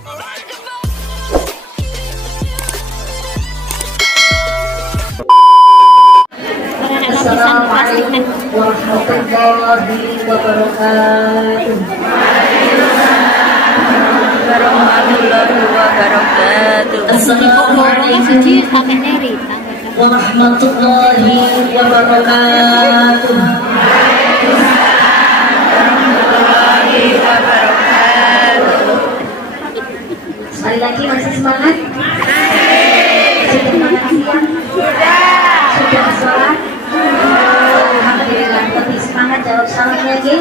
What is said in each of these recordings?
Assalamualaikum warahmatullahi wabarakatuh. Assalamualaikum warahmatullahi wabarakatuh. Sekali lagi masih semangat? Sudah semangat siang? Sudah sholat? Alhamdulillah, lebih semangat jawab salam lagi.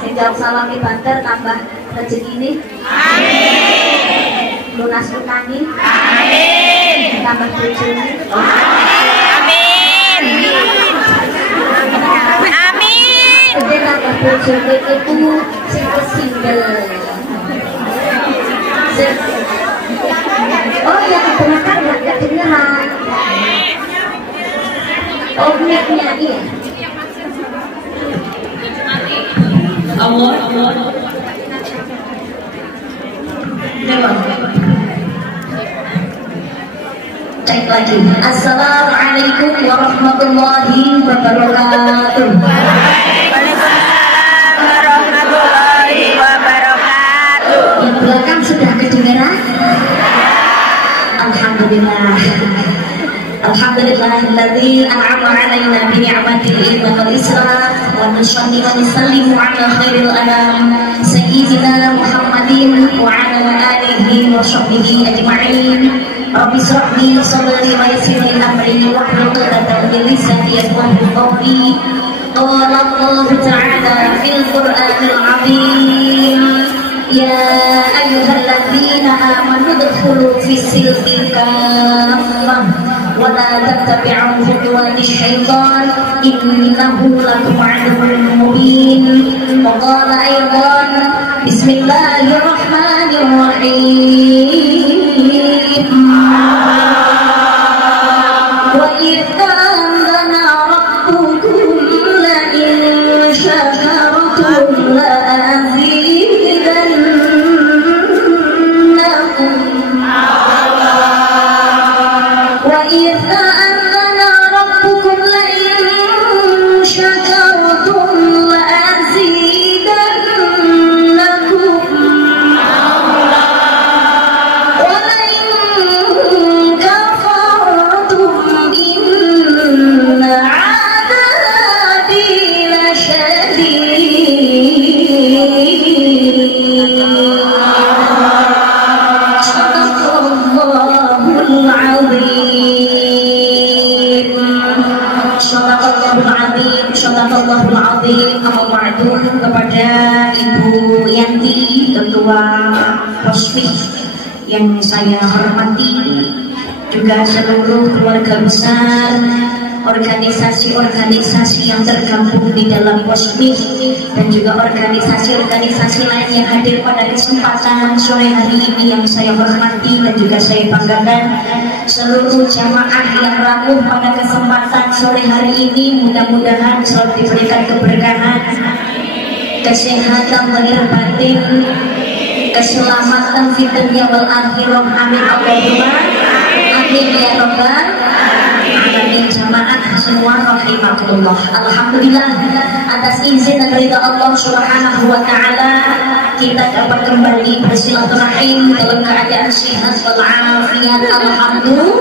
Saya jawab salam di banter tambah rezeki ini. Amin. Lunas utang ini. Amin. Tambah cucu ini. Amin. Amin. Jadi tambah cucu itu single. Oh ya, kebanyakan nggak kedengeran. Oh, niatnya iya. Allah. Cek lagi. Assalamualaikum warahmatullahi wabarakatuh. Waalaikumsalam warahmatullahi wabarakatuh. Yang belakang sudah kedengaran? Alhamdulillah. Alhamdulillahilladzi an'ama 'alaina bi ni'matil iman wal islam wa nusalli wa nusallimu 'ala khairil anam sayyidina Muhammadin wa 'ala alihi wa sahbihi ajma'in. Rabbi shrah li sadri wa yassir li amri wahlul 'uqdatam min lisani yafqahu qawli. Qala Allah ta'ala fil Qur'anil 'azim. Ya ayyuhalladzina amanu udkhulu fis silmi kaffah wa la tattabi'u khutuwatis syaitan innahu lakum 'aduwwun mubin. Wa qala aydan bismillahirrahmanirrahim. Wa idhana rabbukum la in syakartum la kepada Ibu Yanti, Ketua Posmi yang saya hormati, juga seluruh keluarga besar organisasi-organisasi yang tergabung di dalam Posmi dan juga organisasi-organisasi lain yang hadir pada kesempatan sore hari ini yang saya hormati dan juga saya banggakan. Seluruh jamaah yang rapuh pada kesempatan sore hari ini mudah-mudahan selalu diberikan keberkahan, kesehatan lahir batin, keselamatan di dunia wal akhirah. Amin Allahumma amin ya rabbal alamin. Jamaah semua rahimakumullah. Alhamdulillah atas izin dan ridha Allah Subhanahu wa taala kita dapat kembali bersilaturahim dalam keadaan sehat walafiat. Alhamdulillah.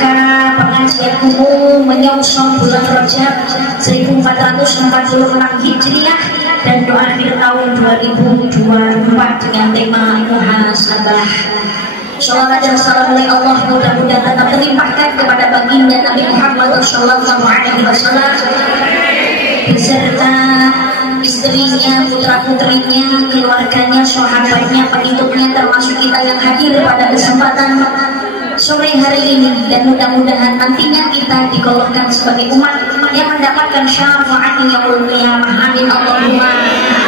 Dalam pengajian umum menyongsong bulan Rajab 1446 Hijriah dan doa akhir tahun 2024 dengan tema muhasabah. Sholawat dan salam oleh Allah mudah-mudahan tetap terlimpahkan kepada baginda Nabi Muhammad Sallallahu Alaihi Wasallam beserta istrinya, putra-putrinya, keluarganya, sahabatnya, pengikutnya, termasuk kita yang hadir pada kesempatan sore hari ini, dan mudah-mudahan nantinya kita digolongkan sebagai umat yang mendapatkan syafaat yang mulia. Amin Allahumma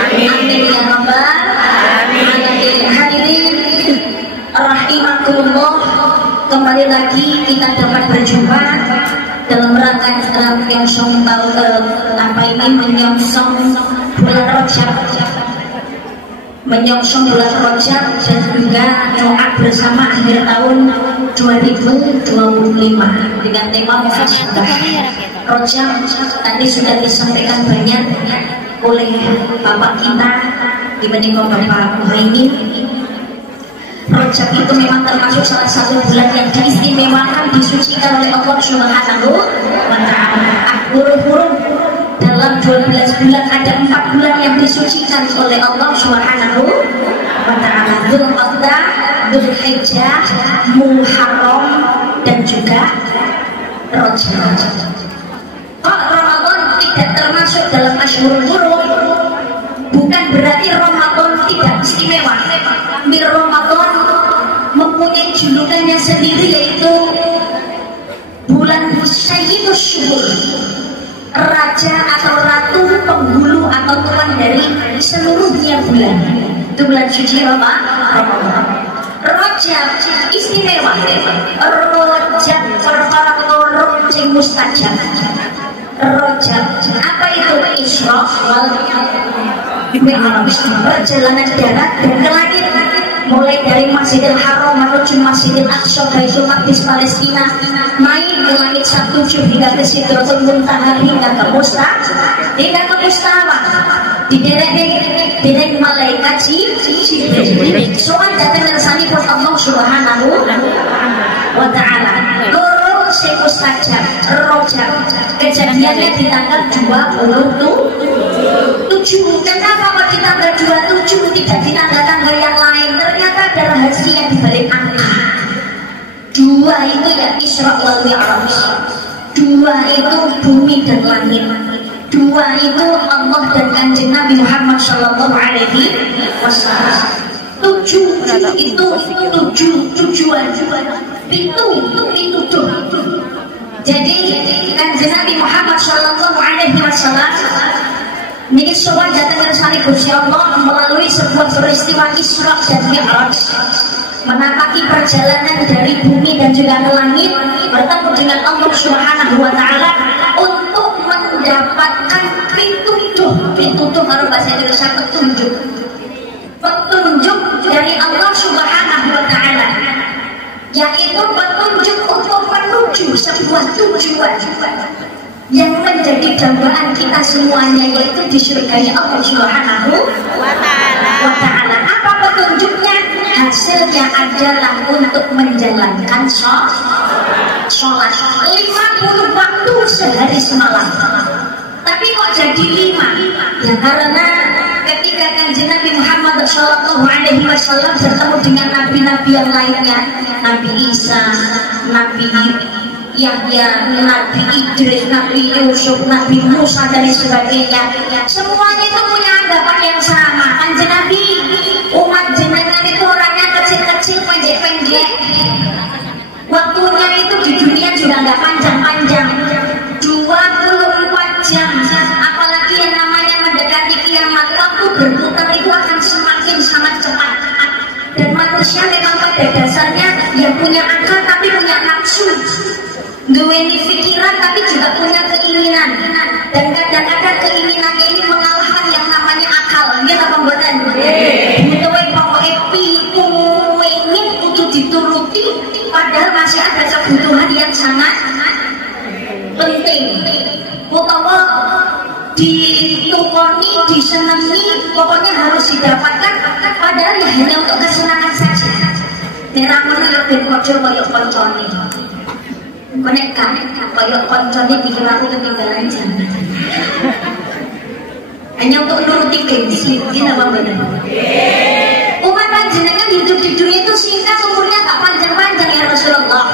amin ya rabbal alamin. Hadirin rahimakumullah, kembali lagi kita dapat berjumpa dalam rangka yang menyongsong bulan Rajab, menyongsong bulan Rajab dan juga doa bersama akhir tahun 2025 dengan tema Mufassah. Rajab tadi sudah disampaikan banyak oleh Bapak kita dibanding Bapak Muhaimin. Rajab itu memang termasuk salah satu bulan yang diistimewakan, disucikan oleh Allah Subhanahu wa Ta'ala. Huruf-huruf dalam 12 bulan ada 4 bulan yang disucikan oleh Allah Subhanahu wa Ta'ala. Dzulqa'dah, Dzulhijjah, Muharram dan juga Rajab. Kalau Ramadan tidak termasuk dalam Asyhurul Hurum, bukan berarti Ramadan tidak istimewa. Ramadan mempunyai julukannya sendiri, yaitu bulan Sayyidus Syuhur, raja atau ratu penghulu atau tuan dari seluruhnya bulan. Itu bulan suci Ramadan. Rajab istimewa. Rajab perkara sing mustajab. Rajab apa itu? Isra wal Mi'raj, perjalanan darat dan ke langit, mulai dari Masjidil Haram menuju Masjidil Aqsa Baitul Maqdis Palestina, naik ke langit 7 hingga ke Sidratul Muntaha hingga ke Mustawa, diderek malaikat Jibril. Soal datang ngersani pun Allah Subhanahu wa Ta'ala. Loro mustajab Rajab, kejadiannya di tanggal 27. Kenapa kok di tanggal 27 tidak di tanggal-tanggal yang lain? Ternyata ada rahasia di balik angka. 2 itu ya Isra wal Mi'raj. 2 itu bumi dan langit. 2 itu Allah dan Kanjeng Nabi Muhammad Sallallahu Alaihi Wasallam. 7 itu tujuan. Itu tuh. Jadi Kanjeng Nabi Muhammad Sallallahu Alaihi Wasallam ini semua datang dari Gusti Allah melalui sebuah peristiwa Isra dan Mi'raj, menapaki perjalanan dari bumi dan juga ke langit, bertemu dengan Allah Subhanahu wa Ta'ala untuk mendapatkan pitutuh kalau bahasa Indonesia petunjuk dari Allah Subhanahu wa Ta'ala, yaitu petunjuk untuk menuju sebuah tujuan yang menjadi dambaan kita semuanya, yaitu di surganya Allah Subhanahu wa Ta'ala. Apa petunjuknya? Hasilnya adalah untuk menjalankan sholat 50 waktu sehari semalam. Tapi kok jadi 5? Ya karena ketika Kanjeng Nabi Muhammad Sallallahu Alaihi Wasallam bertemu dengan nabi-nabi yang lainnya, Nabi Isa, Nabi Yahya, Nabi Idris, Nabi Yusuf, Nabi Musa dan sebagainya, semuanya itu punya anggapan yang sama. Kanjeng Nabi, umat jenengan itu orangnya kecil-kecil, pendek-pendek, waktunya itu di dunia juga nggak panjang-panjang, 24 jam. Apalagi yang namanya mendekati kiamat, waktu berputar itu akan semakin sangat cepat. Dan manusia memang pada dasarnya yang punya akal tapi punya nafsu, duweni pikiran tapi juga punya keinginan, dan kadang-kadang keinginannya ini mengalahkan yang namanya akal. Nggih apa mboten? Butuhe pokoke pingin kudu dituruti, padahal masih ada kebutuhan yang sangat penting. Utawa ditukoni, disenangi, pokoknya harus didapatkan, padahal ya hanya untuk kesenangan saja. Nek menawa ben kojo koyo koncone. Konekan koyo koncone pikir aku ketinggalan jaman. Hanya untuk nuruti gengsi, gini apa benar? Umat panjenengan hidup di dunia itu singkat, umurnya tak panjang-panjang ya Rasulullah.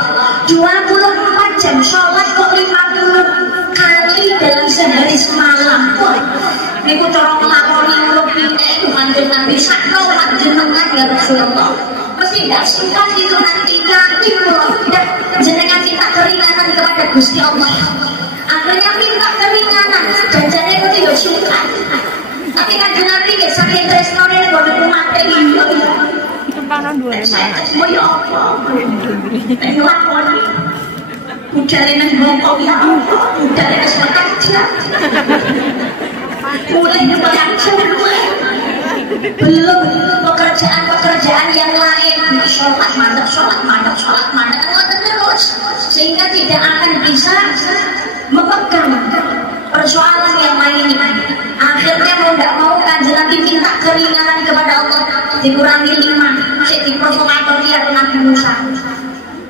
24 jam sholat kok 50 kali dalam sehari semalam. Ini ku terong lakoni lebih itu mantul Nabi sakno panjenengan ya Rasulullah. Mesti tidak singkat itu nanti tidak jenengan minta keringanan kepada Gusti Allah. Akhirnya minta keringanan dan jenengan itu suka. Tapi Kanjeng Nabi nggih saking tresnane boten mate iki. Kempanan duwe mana? Moyo apa? Ayo lakoni. Budale nang bongkok ya. Budale wis kerja. Mulai nyebak Belum pekerjaan-pekerjaan yang lain, sholat mandek, terus, sehingga tidak akan bisa memegang persoalan yang lain. Akhirnya mau tidak mau Kanjeng Nabi minta keringanan kepada Allah, dikurangi 5, sik diprovokatori karo Nabi Musa.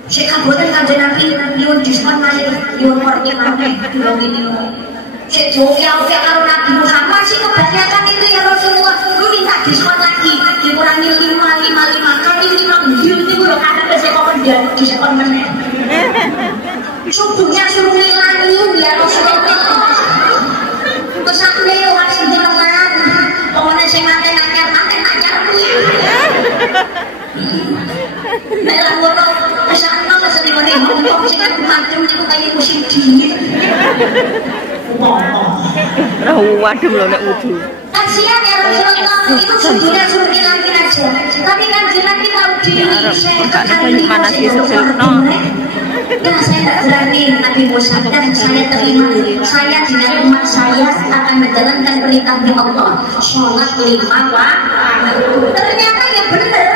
Sik kaboten Kanjeng Nabi nyuwun diskon malih, nyuwun korti malih, kula ngene. Sik joki-joki karo Nabi Musa, masih kebanyakan itu ya Rasulullah. Lu minta diskon lagi, dikurangi 5 kali 5 bil itu lho ada kesekon dia diskon meneh. Subuhnya suruh ngilangi ya Rasulullah. Kesampe yo wis jenengan. Pokoknya sing ngate-ngate kuwi. Nek ngono kesana mesti ngene ngomong sing macam niku kaya musim dingin. Waduh lho nek wudu. Kasihan ya Rasulullah, itu subuhnya suruh ngilangi aja. Tapi kan jenengan kita udah mana sih sebenarnya? Nah, saya tidak berani Nabi Musa dan saya terima. Saya dengan umat saya akan menjalankan perintah Allah. Sholat 5 waktu. Ternyata ya benar.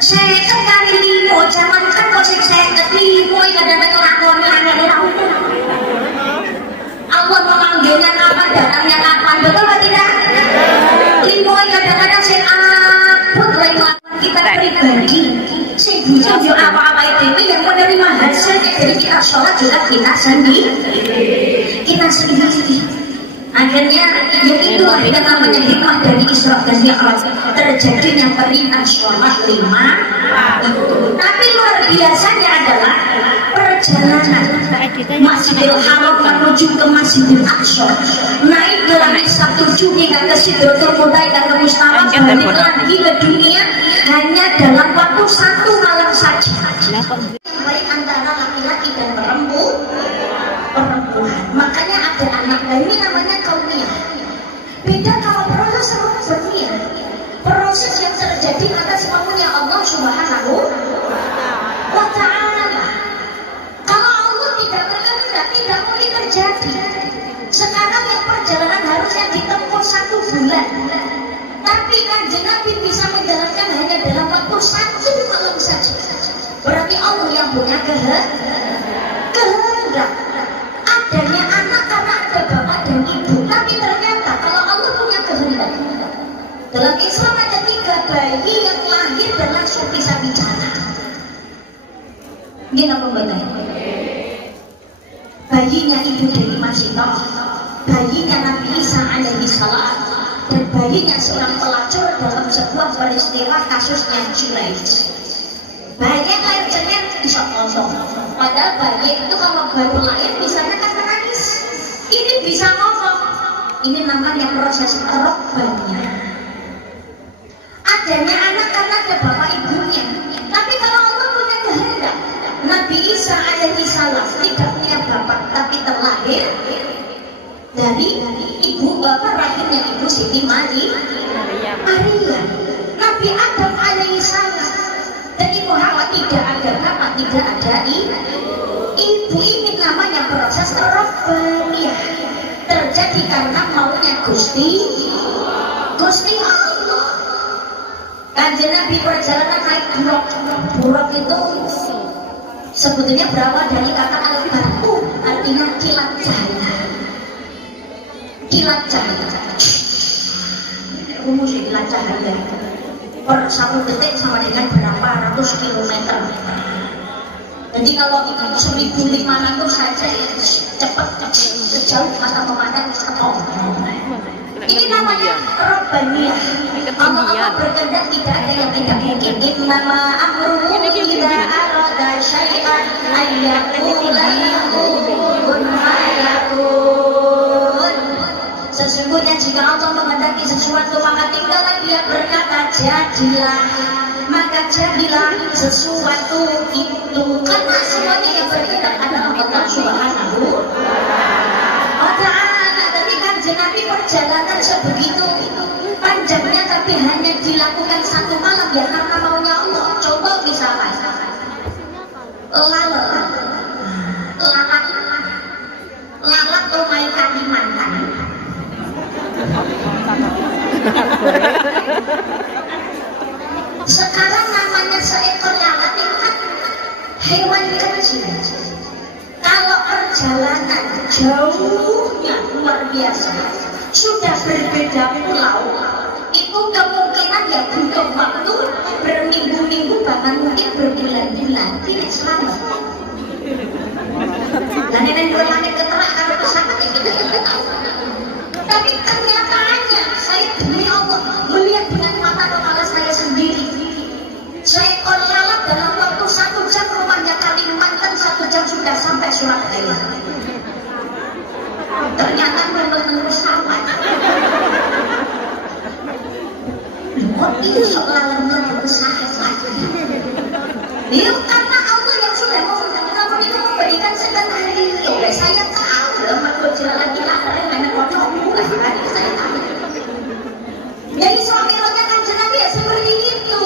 Saya kali 5 zaman kan kok saya ketemu kadang-kadang lakoni aneh-aneh. Allah memanggilnya kapan, datangnya kapan, betul atau tidak? 5 kadang-kadang saya abut lewat kita pribadi. Sing butuh yo apa-apa itu yang menerima hasil. Jadi kita sholat juga kita sendiri. Akhirnya ya itulah yang namanya hikmah dari Isra dan Mi'raj, terjadinya perintah sholat 5 waktu. Tapi luar biasanya adalah perjalanan Masjidil Haram menuju ke Masjidil Aqsa, naik ke langit 7 hingga ke Sidratul Muntaha dan ke Mustawa, balik lagi ke dunia hanya dalam waktu 1 malam saja. Baik antara laki-laki dan perempuan. Makanya ada anak, nah ini namanya kaumiyah. Beda kalau proses kaumiyah, proses yang terjadi atas maunya Allah Subhanahu wa Ta'ala. Kalau Allah tidak berkehendak, tidak mungkin terjadi. Sekarang yang perjalanan harusnya ditempuh 1 bulan, tapi Kanjeng Nabi bisa menjalankan hanya dalam waktu 1 malam saja. Berarti Allah yang punya kehendak. Adanya anak karena ada bapak dan ibu, tapi ternyata kalau Allah punya kehendak, dalam Islam ada 3 bayi yang lahir dan langsung bisa bicara. Gini apa benar? Bayinya Ibu Dewi Masinah, bayinya Nabi Isa alaihi salam, dan bayinya seorang pelacur dalam sebuah peristiwa kasusnya Juraij. Bayi lahirnya bisa ngomong, padahal bayi itu kalau baru lahir misalnya kan menangis, ini bisa ngomong. Ini namanya proses robbanya. Adanya anak karena ada bapak ibunya, tapi kalau Allah punya kehendak, Nabi Isa alaihi salam tidak punya bapak tapi terlahir dari ibu bapak rahimnya Ibu Siti Maria. Nabi Adam alaihi salam dan Ibu Hawa tidak ada bapak, tidak ada ibu. Ini namanya proses robbaniyah, terjadi karena maunya Gusti Allah. Kanjeng Nabi perjalanan naik buruk itu sebetulnya berawal dari kata al-barku, artinya kilat cahaya. Rumus kilat cahaya per 1 detik sama dengan berapa ratus kilometer. Jadi kalau 1.500 saja ya cepat, sejauh mata memandang ketong. Ini namanya robbaniyah. Allah berkehendak, tidak ada yang tidak mungkin. Innama amruhu idza arada syai'an an yaqula lahu kun fayakun. Sesungguhnya jika Allah menghendaki sesuatu maka tinggallah Dia berkata jadilah, maka jadilah sesuatu itu. Karena semuanya yang berkehendak adalah Allah Subhanahu wa Ta'ala. Tapi Kanjeng Nabi perjalanan sebegitu panjangnya tapi hanya dilakukan 1 malam ya karena maunya Allah. Coba misalnya lalat omai Kalimantan. Sekarang namanya seekor lalat itu kan hewan kecil. Kalau perjalanan jauhnya luar biasa, sudah berbeda pulau, itu kemungkinan ya butuh waktu berminggu-minggu, bahkan mungkin berbulan-bulan tidak selamat. Dan nenek langit keterak kalau pesawat ya kita tidak tahu. Tapi kenyataannya saya demi Allah melihat dengan mata kepala saya sendiri. Seekor lalat dalam waktu 1 jam rumahnya Kalimantan, 1 jam sudah sampai Surabaya. Ternyata belum tentu sama. Kok itu lalatnya berusaha saja? Itu karena Allah yang sudah memberikan skenario. Saya tahu loh, makhluk jalan kita karena kotor bukan saya tahu. Jadi suami-suaminya kan Nabi ya seperti itu.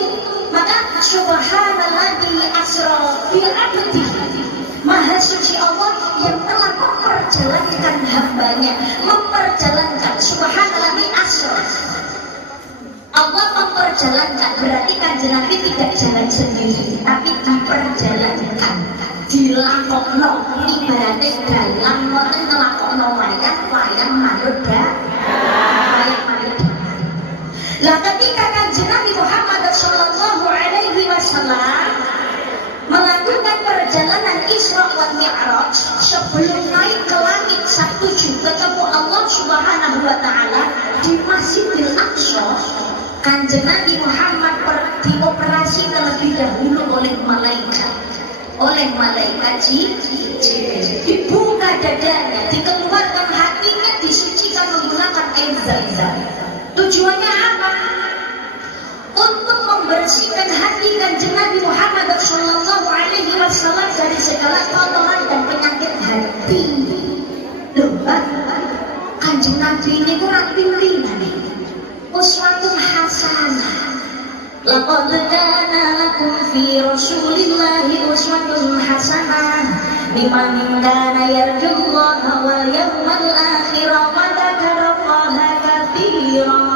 Maka subhanalladzi asra bi 'abdihi, maha suci Allah yang telah memperjalankan hambanya, memperjalankan. Subhanalladzi asra, Allah memperjalankan, berarti kanjeng Nabi tidak jalan sendiri, tapi diperjalankan, dilakokno, ibaratnya dalam moten ngelakokno wayang manut Lah ketika kanjeng Nabi Muhammad Shallallahu Alaihi Wasallam melakukan perjalanan Isra wal Mi'raj, sebelum naik ke langit 7 ketemu Allah Subhanahu Wa Taala di Masjidil Aqsa, kanjeng Nabi Muhammad dioperasi terlebih dahulu oleh malaikat Jibril. Dibuka dadanya, dikeluarkan hatinya, disucikan menggunakan air zam-zam. Tujuannya apa? Untuk membersihkan hati kanjeng Nabi Muhammad Shallallahu Alaihi Wasallam dari segala kotoran dan penyakit hati. Loh, kanjeng Nabi ini kurang pimpinan, uswatun hasanah. Laqad kana lakum fi Rasulillahi uswatun hasanah liman kana yarjullaha wal yawmal akhir wa dzakarallaha katsiran.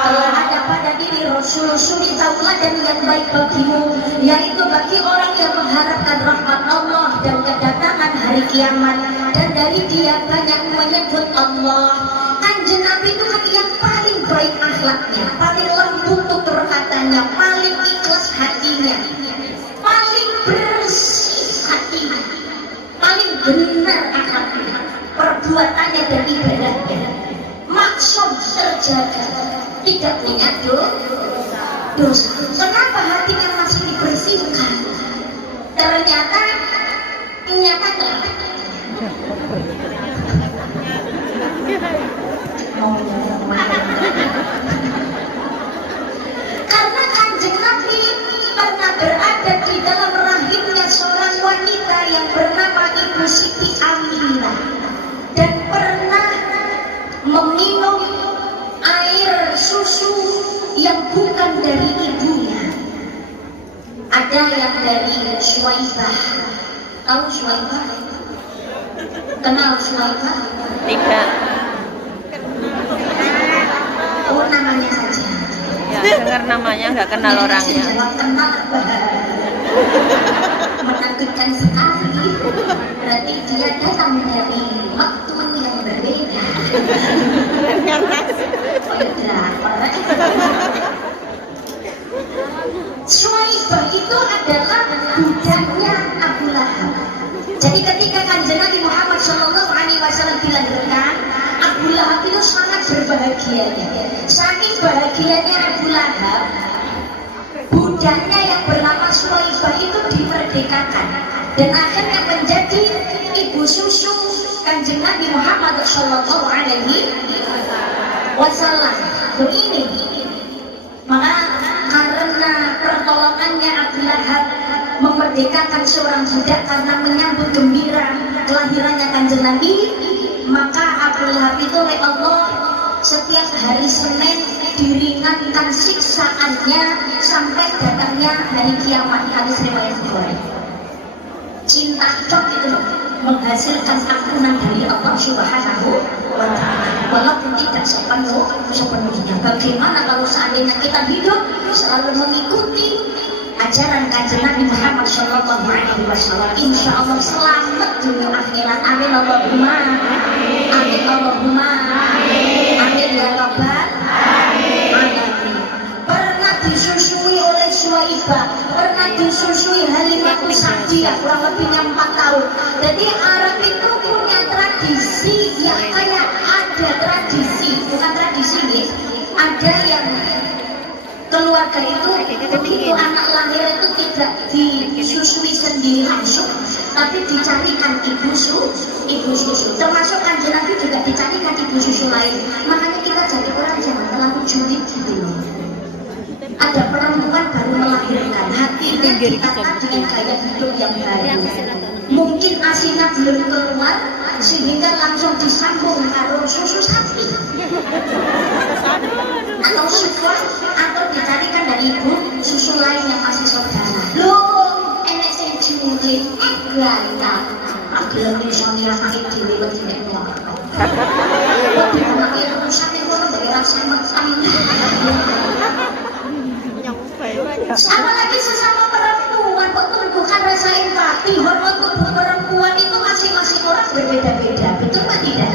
Telah ada pada diri Rasul suri tauladan yang baik bagimu, yaitu bagi orang yang mengharapkan rahmat Allah dan kedatangan hari kiamat, dan dari dia banyak menyebut Allah. Kanjeng Nabi itu kan yang paling baik akhlaknya, paling lembut tutur katanya, paling ikhlas hatinya, paling bersih hatinya, paling benar akhlaknya, perbuatannya dan ibadahnya, maksud terjaga, tidak punya dosa. Kenapa hatinya masih dibersihkan? Ternyata kenyataan karena kanjeng Nabi pernah berada di dalam rahimnya seorang wanita yang bernama Ibu Siti Aminah, dan pernah meminum air susu yang bukan dari ibunya. Ada yang dari Suwaibah. Tahu Suwaibah? Kenal Suwaibah? Tidak. Oh, namanya saja. Ya, dengar namanya, nggak kenal orangnya. Kenal, menakutkan sekali. Berarti dia datang dari waktu yang berbeda. Suwaibah itu adalah budaknya Abu Lahab. Jadi ketika kanjeng Nabi Muhammad Shallallahu Alaihi Wasallam dilahirkan, Abu Lahab itu sangat berbahagianya. Saking bahagianya Abu Lahab, budaknya yang bernama Suwaibah itu dimerdekakan dan akhirnya menjadi ibu susu kanjeng Nabi Muhammad Shallallahu Alaihi Wasallam. Begini, maka karena pertolongannya Abu Lahab memerdekakan seorang budak karena menyambut gembira kelahirannya kanjeng Nabi, maka Abu Lahab itu oleh Allah setiap hari Senin diringankan siksaannya sampai datangnya hari kiamat. Hadis riwayat Bukhari. Cinta cok itu loh. menghasilkan ampunan dari Allah Subhanahu wa Ta'ala, walaupun tidak sepenuhnya. Bagaimana kalau seandainya kita hidup selalu mengikuti ajaran Kanjeng Nabi Muhammad Shallallahu Alaihi Wasallam, insya Allah selamat dunia akhirat. Amin Allahumma amin Allahumma amin ya Rabbal alamin. Pernah disusui oleh Suwaibah, pernah disusui Halimah Sa'diyah kurang lebihnya 4 tahun. Jadi Arab itu punya tradisi yang kayak ada tradisi, bukan tradisi ya, ada yang keluarga itu begitu anak lahir itu tidak disusui sendiri langsung, tapi dicarikan ibu susu. Termasuk Kanjeng Nabi juga dicarikan ibu susu lain. Makanya kita jadi orang jangan terlalu julid gitu loh. Ada perempuan baru melahirkan, hatinya ditata dengan gaya hidup yang baru. Mungkin asinya belum keluar sehingga langsung disambung karo susu sapi atau sukuan, atau dicarikan dari ibu susu lain yang masih saudara. Loh, enek sing julid ganteng. Agak misalnya sakit diri lebih tidak keluar. Tapi anaknya rusak itu daerah semetan. Apalagi sesama perempuan, kok tumbuhkan rasa empati, hormat tubuh perempuan itu masing-masing orang berbeda-beda, betul pak tidak?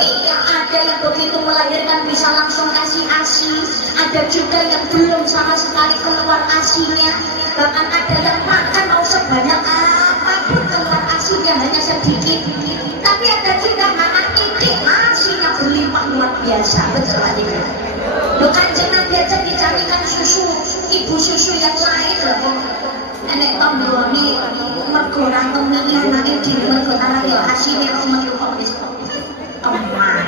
Iya, ada yang begitu melahirkan bisa langsung kasih ASI, ada juga yang belum sama sekali keluar ASInya, bahkan ada yang makan mau sebanyak apapun keluar ASInya hanya sedikit. Tapi ada juga anak titik ASInya berlimpah luar biasa, betul pak tidak? Bukan jangan biasa dicarikan susu, ibu susu yang lain loh. Enek tombolone mergo ora temeni anake dhewe mergo ora yo asine kok metu kok wis teman.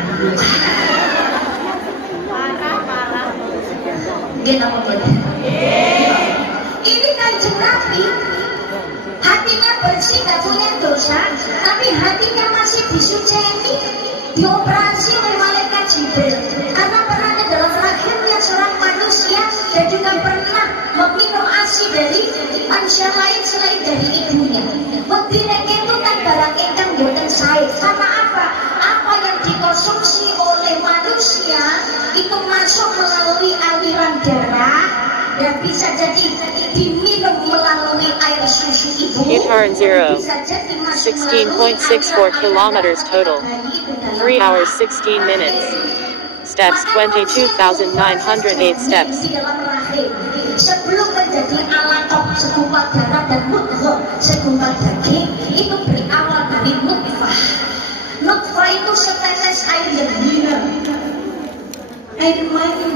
Parah. Nggih napa mboten? Ini Kanjeng Nabi hatinya bersih, gak punya dosa, tapi hatinya masih disuceni, dioperasi oleh malaikat Jibril. Karena pernah ada dalam rahimnya seorang manusia dan juga pernah meminum ASI dari manusia lain selain dari ibunya. Wedine itu kan barang ingkang boten sae. Karena apa? Apa yang dikonsumsi oleh manusia itu masuk melalui aliran darah dan bisa jadi diminum melalui air susu ibu. U-turn 0, 16.64 kilometers total, 3 hours 16 minutes. Steps 22,908 steps. Sebelum menjadi alaqah segumpal darah dan mudghah segumpal daging, itu berawal dari nutfah. Nutfah itu setetes air yang hina, air mani.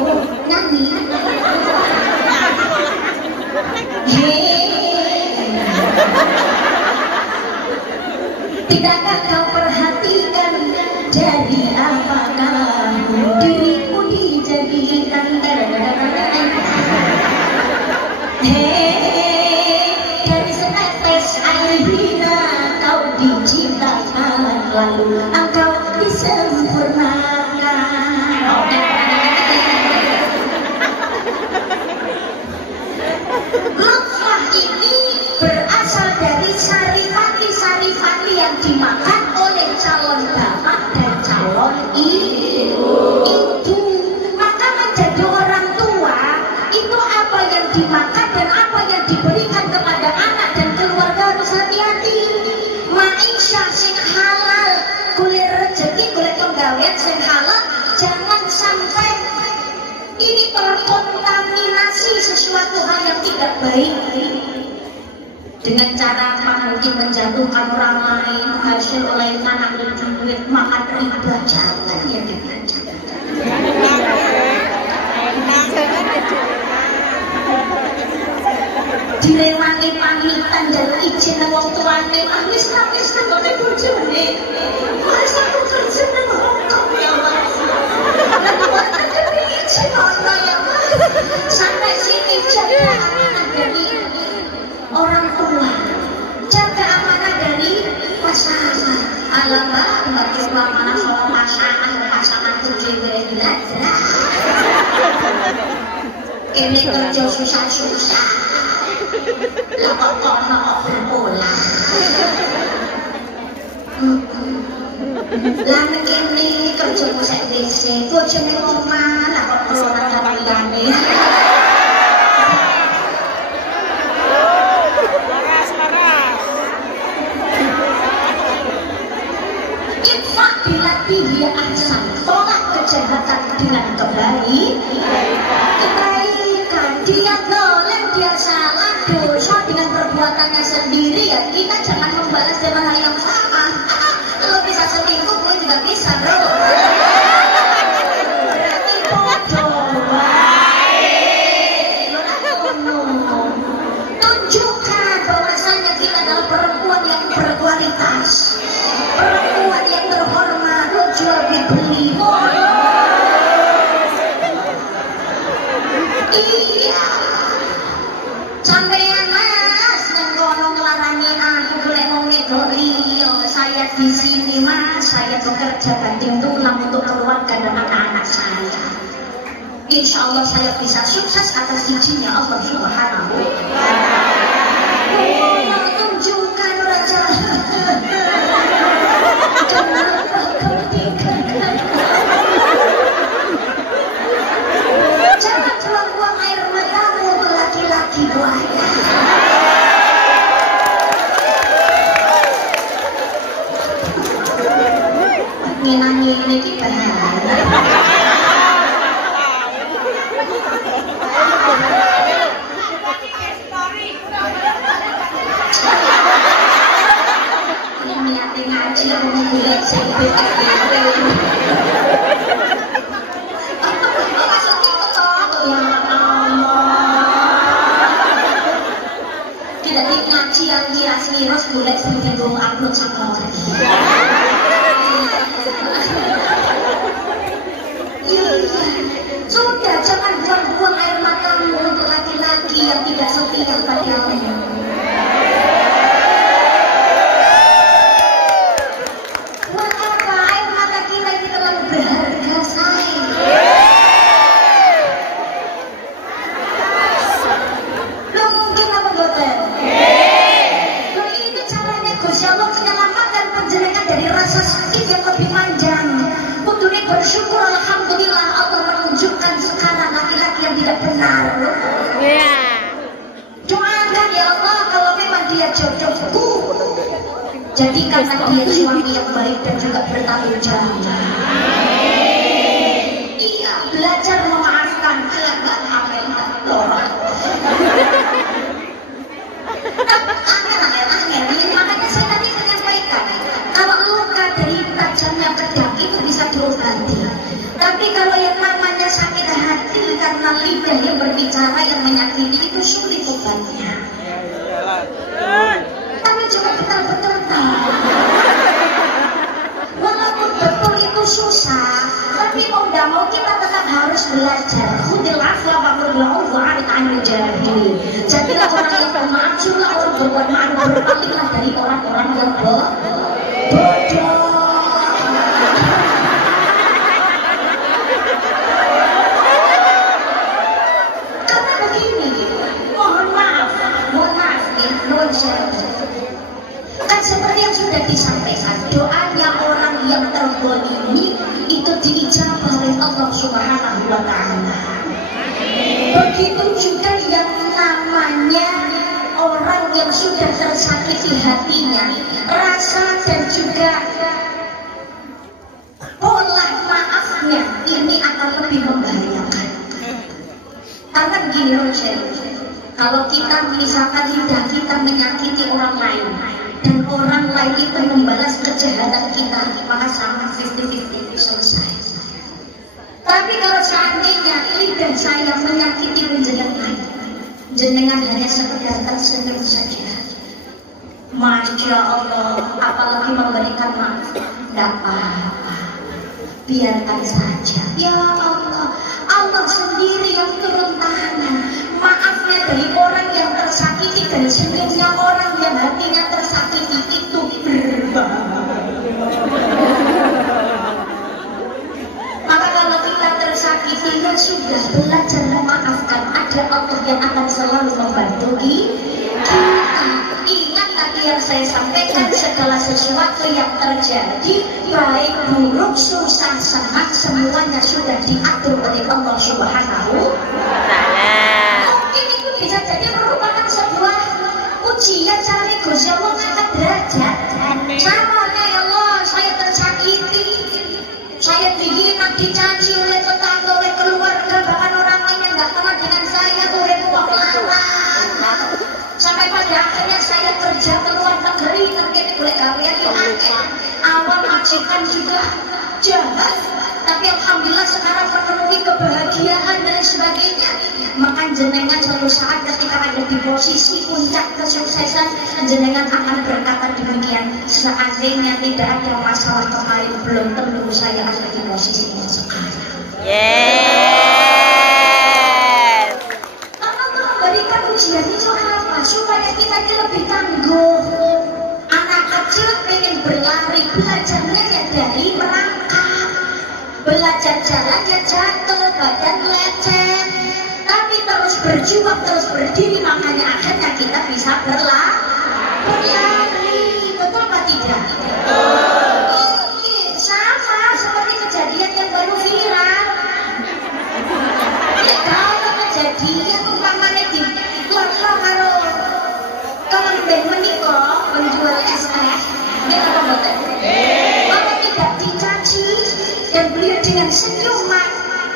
Oh, nyanyi. Tidakkah kau perhatikan dari apakah diriku dijadikan dari setetes air hina kau diciptakan, lalu engkau disempurnakan. Nutfah ini berasal dari saripati yang dimakan oleh calon bapak dan calon ibu. Maka menjadi orang tua itu apa yang dimakan dan apa yang diberikan kepada anak dan keluarga harus hati-hati. Maisha sing halal, kulit rezeki, kulit penggawean sing halal, jangan sampai ini terkontaminasi sesuatu hal yang tidak baik dengan cara mungkin menjatuhkan orang lain, hasil oleh anak duit, makan riba. Jangan ya, jangan. Dilewati pamitan dan izin wong tuane, wis nang bojone. Wis aku kerja nang Hongkong ya, Mas. Sampai sini jaga amanah dari orang tua, jaga amanah dari pasangan. Alamak, bagi amanah soal pasangan tujuh belajar. Kene kerja susah-susah. Lah kok kono kok berpola. Lah kene kerja sak dhisik, bojone omah lah kok ora ngerti. Infak bilatih ahsan, tolak kejahatan dengan kebaikan. Dia dolim, dia salah, dosa dengan perbuatannya sendiri, ya kita jangan membalas dengan hal yang sama. Kalau bisa selingkuh, gue juga bisa, bro. Berarti bodoh. Tunjukkan bahwasanya kita adalah perempuan yang berkualitas, perempuan yang terhormat, lo jual beli. Iya, sampeyan mas, nengkono ngelarangi aku boleh mau ngedok liyo. Saya di sini mas, saya bekerja banting tulang untuk keluarga dan anak-anak saya. Insya Allah saya bisa sukses atas izinnya Allah Subhanahu wa Ta'ala. Tunjukkan raja. Kenapa kau tinggalkan? Jangan buang air matamu untuk laki-laki buaya. Ngenang-ngenang ini bahaya. Niatnya ngaji aku membuat sampai tidak ngaji yang miras boleh seperti belum upload sama orang. Sudah, jangan buang air matamu untuk laki-laki yang tidak setia padamu. Buat apa air mata kita ini terlalu berharga, sayang. Lo mungkin apa boten? Lo ini caranya Gusti Allah menyelamatkan panjenengan dari rasa sakit yang lebih panjang. Kudune bersyukur, alhamdulillah Allah menunjukkan sekarang laki-laki yang tidak benar. Doakan ya Allah, kalau memang dia jodohku, jadikanlah dia suami yang baik dan juga bertanggung jawab. Iya, belajar memaafkan. Enggak angin orang. Angin. Makanya saya tadi menyampaikan, kalau luka dari tajamnya pedang itu bisa diobati. Tapi kalau yang namanya sakit hati karena lidah yang berbicara yang menyakiti itu sulit obatnya. Tapi juga betul-betul tahu. Walaupun betul itu susah, tapi mau tidak mau kita tetap harus belajar. Khudil afwa wa'mur bil 'urfi 'anil jahilin. Jadilah orang yang bermaaf, suruhlah orang berbuat maaf, berpalinglah dari orang-orang yang bodoh. Karena begini, mohon maaf nih, kan seperti yang sudah disampaikan, doanya orang yang terzalimi itu diijabah oleh Allah Subhanahu wa Ta'ala. Begitu juga yang namanya orang yang sudah tersakiti hatinya, rasa dan juga pola maafnya ini akan lebih membahayakan. Karena begini Roger, kalau kita misalkan lidah kita menyakiti orang lain dan orang lain itu membalas kejahatan kita, maka sama 50-50 selesai. Tapi kalau seandainya lidah saya menyakiti jenengan, jenengan hanya sekedar tersenyum saja, Masya Allah, apalagi memberikan maaf, tidak apa-apa, biarkan saja. Ya Allah, Allah sendiri yang turun tangan. Maafnya dari orang yang tersakiti dan senyumnya orang yang hatinya tersakiti itu berbahaya. Maka kalau kita tersakiti, ya sudah, belajar memaafkan. selalu membantu kita. Ingat tadi yang saya sampaikan, segala sesuatu yang terjadi, baik buruk, susah, senang, semuanya sudah diatur oleh Allah Subhanahu wa Ta'ala. Mungkin itu bisa jadi merupakan sebuah ujian cari Gusti Allah ngangkat derajat. Sama ya Allah, saya tersakiti, saya dihina, dicaci oleh tetangga, oleh keluarga, bahkan orang lain yang nggak kenal dengan saya, oleh sampai pada akhirnya saya kerja ke luar negeri, mungkin boleh gawean yo akeh. Awal majikan juga jahat, tapi alhamdulillah sekarang menemui kebahagiaan dan sebagainya. Maka jenengan suatu saat ketika ada di posisi puncak kesuksesan, jenengan akan berkata demikian, seandainya tidak ada masalah kemarin, belum tentu saya ada di posisi yang sekarang. Memberikan ujian itu apa? Supaya kita lebih tangguh. Anak kecil pengen berlari, belajarnya ya dari merangkak, belajar jalan ya jatuh, badan lecet, tapi terus berjuang, terus berdiri, makanya akhirnya kita bisa berlari. Betul apa tidak? Oke, sama seperti kejadian yang baru viral. Ya kalau kejadian umpamanya di Lorlo karo kemudian menikah menjual es-es, ini apa betul? Maka tidak dicaci dan beliau dengan senyuman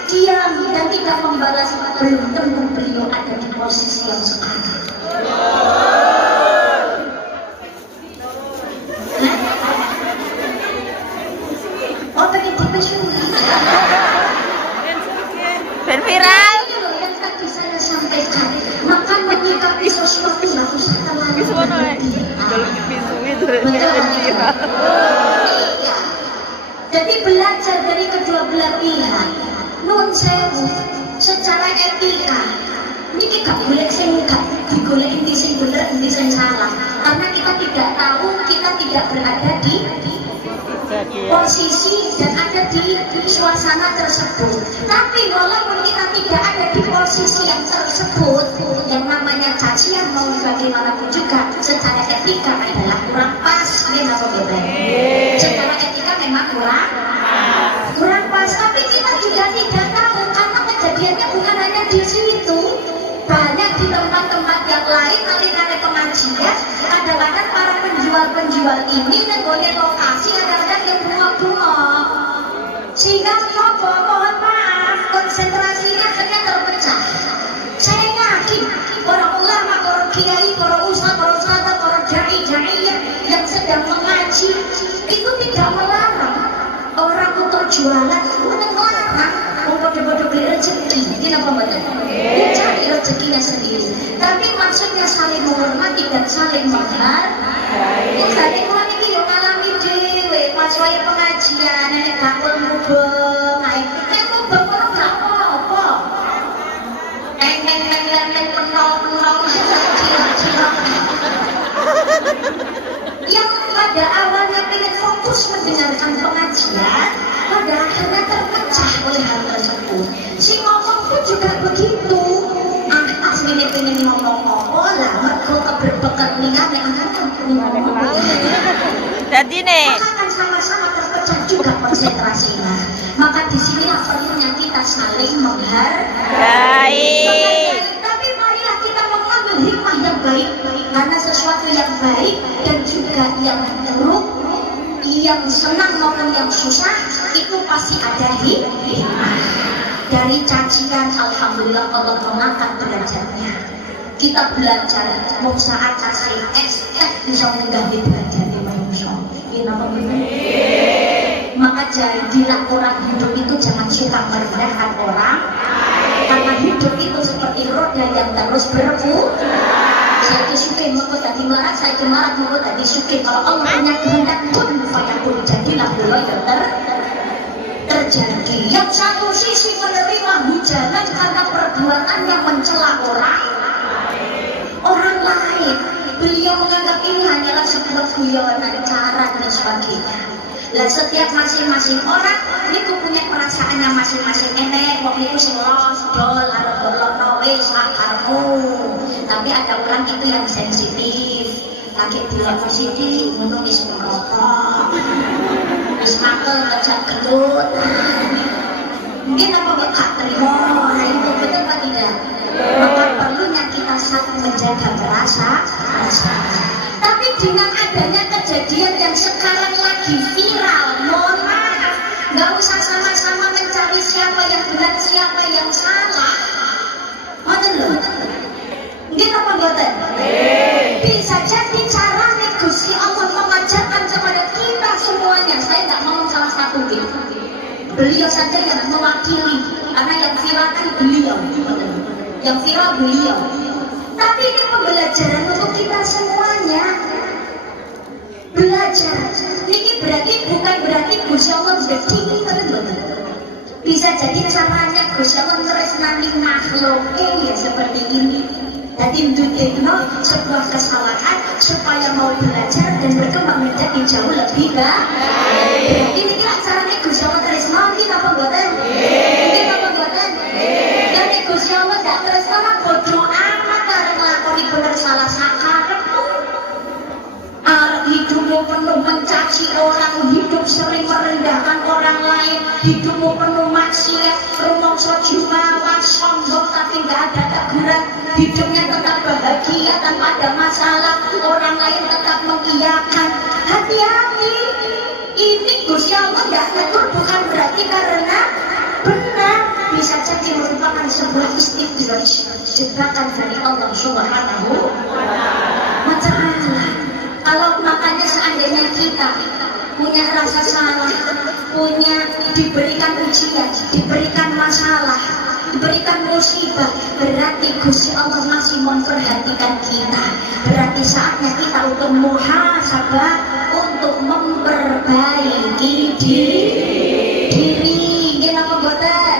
diam dan tidak membalas, belum tentu beliau ada di posisi yang sekarang. Oh, pengen dipesui. Ben viral. Yang tadi saya sampaikan, maka menyikapi sesuatu yang usah terlalu Iya. Jadi belajar dari kedua belah pihak. Nun sewu, secara etika, ini gak boleh sing gak digolek inti sing bener, inti sing salah. Karena kita tidak tahu, kita tidak berada di posisi dan ada di suasana tersebut. Tapi walaupun kita tidak ada di posisi yang tersebut, yang namanya cacian mau bagaimanapun juga secara etika adalah kurang pas. Secara etika memang kurang pas. Tapi kita juga tidak tahu karena kejadiannya bukan hanya di situ, banyak di tempat-tempat yang lain. Nanti pengajian, kadang-kadang para penjual ini boleh lokasi kadang-kadang yang bunga-bunga, sehingga mohon maaf konsentrasinya akhirnya terpecah. Saya yakin para ulama, para kiai, para ustadz, para dai-dai yang sedang mengaji itu tidak melarang orang untuk jualan, melarang bodoh-bodoh beli rezeki. Ini apa betul? Dia cari rezekinya sendiri. Tapi maksudnya saling menghormati dan saling menghargai. Saling menghormati yang ngalami dewe pas saya pengajian, nenek bakul mubeng, nenek mubeng orang gak apa-apa. Neng penol yang pada awalnya ingin fokus mendengarkan pengajian, pada akhirnya terpecah oleh hal tersebut. Si ngomong pun juga begitu. Aslinya pengen ngomong-ngomong lah, mereka keberbekan lingan yang akan ngomong-ngomong. Jadi nih, maka akan sama-sama terpecah juga konsentrasinya. Maka di sini perlunya kita saling menghargai. Tapi marilah kita mengambil hikmah yang baik, karena sesuatu yang baik dan juga yang buruk, yang senang maupun yang susah itu pasti ada hikmah. Dari cacian, alhamdulillah Allah mengangkat derajatnya. Kita belajar, mau saat kasih bisa mengganti derajatnya manusia. Maka jadilah orang hidup itu jangan suka merendahkan orang, karena hidup itu seperti roda yang terus berputar. Saya disukai mau tadi marah, saya marah mau tadi sukai. Kalau Allah punya kehendak pun fayakun, jadilah beliau yang terjadi. Yang satu sisi menerima hujanan karena perbuatannya mencela orang lain. Beliau menganggap ini hanyalah sebuah guyonan, cara dan sebagainya. Lah setiap masing-masing orang niku punya perasaannya masing-masing. Enek wong niku sing los dol arep lono wis akarmu. Tapi ada orang itu yang sensitif. Lagi dia positif, ngono wis merokok. Wis makel ngejak gendut. Mungkin apa gak terima? Nah itu betul apa tidak? Maka perlunya kita saling menjaga perasaan. Tapi dengan adanya kejadian yang sekarang lagi viral, mohon maaf, nggak usah sama-sama mencari siapa yang benar, siapa yang salah. Mana loh? Mungkin apa boten? Bisa jadi cara Gusti Allah mengajarkan kepada kita semuanya. Saya nggak mau salah satu gitu. Beliau saja yang mewakili, karena yang viral kan beliau, yang viral beliau. Tapi ini pembelajaran untuk kita semuanya. Belajar. Ini bukan berarti Gusti Allah jadi bisa jadi caranya Gusti Allah tresnani makhluk ya seperti ini. Jadi menunjukkan sebuah kesalahan supaya mau belajar dan berkembang menjadi jauh lebih baik. Berarti ini kira caranya Gusti Allah tresnani kita apa buatan? Kita apa buatan? Dan Gusti Allah tidak tresnani bodoh amat karena ngelakoni bener salah sakarepmu. Hidupmu penuh mencaci orang, hidup sering merendahkan orang lain, hidupmu penuh maksiat, rumongso jumawa, sombong tapi gak ada teguran, hidupnya tetap bahagia tanpa ada masalah, orang lain tetap mengiyakan. Hati-hati, ini Gusti Allah gak tegur bukan berarti karena benar, bisa jadi merupakan sebuah istidraj, jebakan dari Allah Subhanahu wa Ta'ala. Kalau makanya seandainya kita punya rasa salah, punya diberikan ujian, diberikan masalah, diberikan musibah, berarti Gusti Allah masih memperhatikan kita. Berarti saatnya kita untuk muhasabah, untuk memperbaiki diri. Gini apa buatan?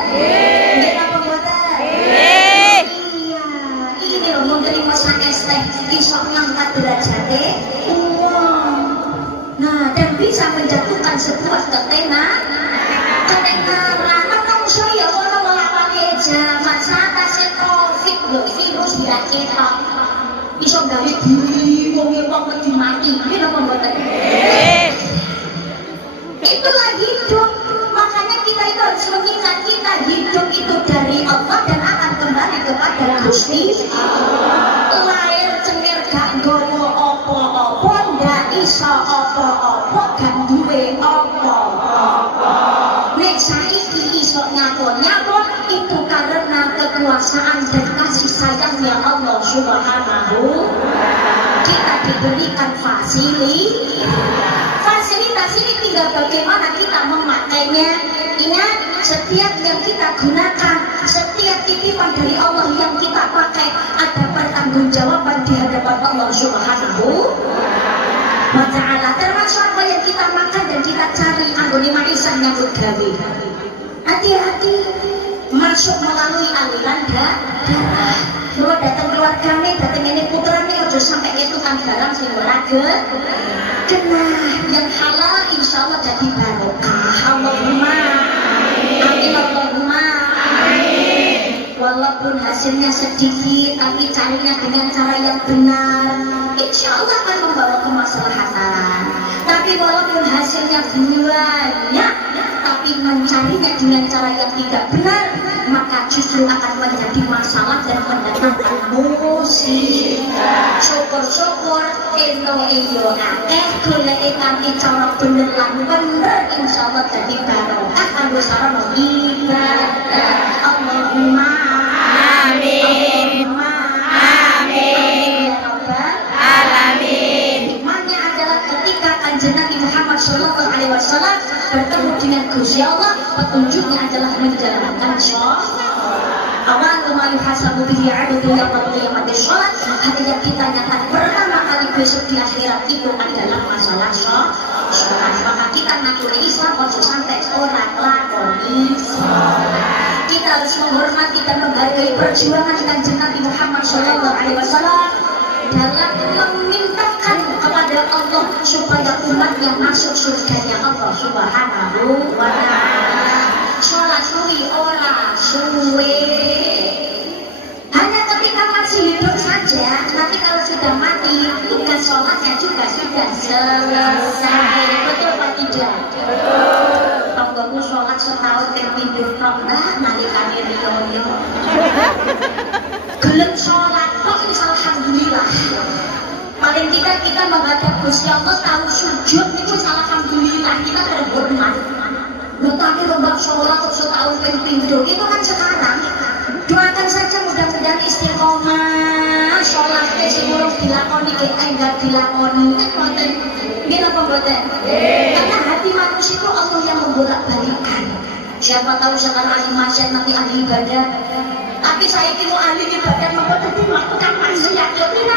Gini apa buatan? Iya, ini loh menerima sang esteh, bisa ngangkat derajatnya. Nah, dan bisa menjatuhkan sebuah ketenaran. Karena saya orang melakukan zaman saat saya COVID loh, virus tidak kita. Bisa gawe diri, wong mati mati. Ini apa buatan? Itulah hidup. Makanya kita itu harus mengingat kita hidup itu dari Allah dan akan kembali kepada Gusti Allah. Lahir cemir gak nggowo apa-apa, ndak iso apa-apa, gak duwe apa-apa. Nek saiki iso nyapon-nyapon itu karena kekuasaan dan kasih sayangnya Allah Subhanahu. Kita diberikan fasilitas ini tinggal bagaimana kita memakainya. Ingat, setiap yang kita gunakan, setiap titipan dari Allah yang kita pakai ada pertanggungjawaban di hadapan Allah Subhanahu wa Ta'ala. Termasuk apa yang kita makan dan kita cari anggone manisan nyambut gawe. Hati-hati, masuk melalui aliran darah. Kalau datang keluargane, datang ini putrane, udah sampai ngetukan barang sing ora kena. Yang halal insya Allah jadi barokah. Allahumma amin, Allahumma amin. Walaupun hasilnya sedikit, tapi carinya dengan cara yang benar, insya Allah akan membawa kemaslahatan. Tapi walaupun hasilnya banyak, tapi mencarinya dengan cara yang tidak benar, maka justru akan menjadi masalah dan mendatangkan musibah. Syukur-syukur ento iyo akeh goleke kanthi cara bener lan bener, insyaallah dadi barokah kanggo sarana ibadah. Allahumma amin. Allahumma amin ya rabbal alamin. Hikmahnya adalah ketika Kanjeng Nabi Muhammad sallallahu alaihi wasallam bertemu dengan Gusti Allah, petunjuknya adalah menjalankan sholat. Awal ma yuhasabu bihi 'abdu yawmal qiyamati sholat. Hal yang ditanyakan pertama kali besok di akhirat itu adalah masalah sholat. Maka kita ngakuni Islam ojo sampai orang lakoni sholat. Kita harus menghormati dan menghargai perjuangan Kanjeng Nabi Muhammad sallallahu alaihi wasallam dalam memintakan kepada Allah supaya umatnya masuk surganya Allah Subhanahu wa ta'ala. Sholat suwi ora suwe, hanya ketika masih hidup saja. Nanti kalau sudah mati, tugas sholatnya juga sudah selesai. Betul apa tidak? Tonggoku sholat setahun terpindah rondah nalikane riyo. Gelem sholat kok ini alhamdulillah. Paling tidak kita menghadap Gusti Allah tahu sujud itu alhamdulillah, kita terhormat. Tapi lomba sholat kok setahun terpindah itu kan sekarang. Doakan saja mudah-mudahan istiqomah sholatnya sebelum dilakoni enggak dilakoni konten ini apa konten karena hati manusia itu Allah yang membolak-balikkan. Siapa tahu sekarang ahli maksiat nanti ahli ibadah, tapi saya mau ahli ibadah melakukan maksiat kira-kira.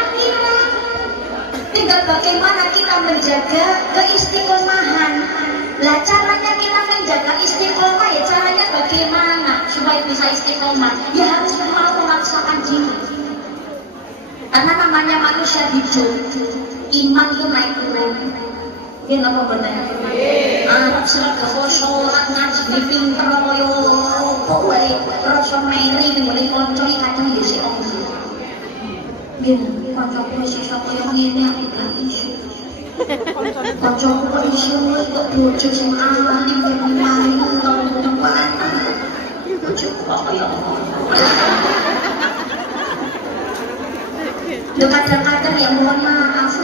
Tinggal bagaimana kita menjaga keistiqomahan. Lah caranya kita menjaga istiqomah ya caranya bagaimana supaya bisa istiqomah? Ya harus mau memaksakan diri. Karena namanya manusia hidup, iman itu naik turun. Ya napa bener? Arab surat sholat ngaji pinter koyo kowe rasa meri mulai konco kadang ya sik om. Nggih, koncoku sik koyo ngene aku gak iso. Koncoku kok iso kok bojo sing alim ben mari tempat. Bojoku kok koyo kadang-kadang ya mohon maaf,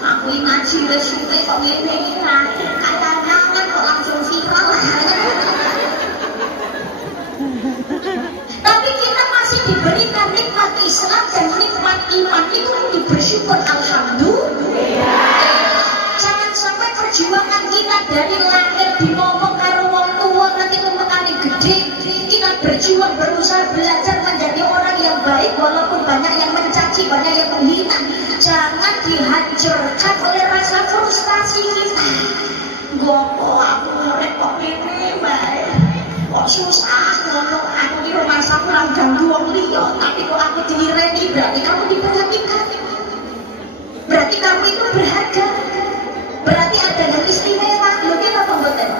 aku ngaji wis suwe kok ngene iki kadang-kadang kok langsung viral. Tapi kita masih diberikan nikmat Islam dan nikmat iman itu bersyukur alhamdulillah. Jangan sampai perjuangan kita dari lahir dimomong karo wong tua nanti memekani gede, kita berjuang berusaha belajar menjadi orang yang baik walaupun banyak yang mencaci, banyak yang menghina. Jangan dihancurkan oleh rasa frustasi kita. Gopo aku ngorek kok ini baik, kok susah ngono aku di rumah kurang ganggu wong liya, tapi kok aku direni, berarti kamu diperhatikan, berarti kamu itu berharga, berarti ada yang istimewa. Lho kita pemboten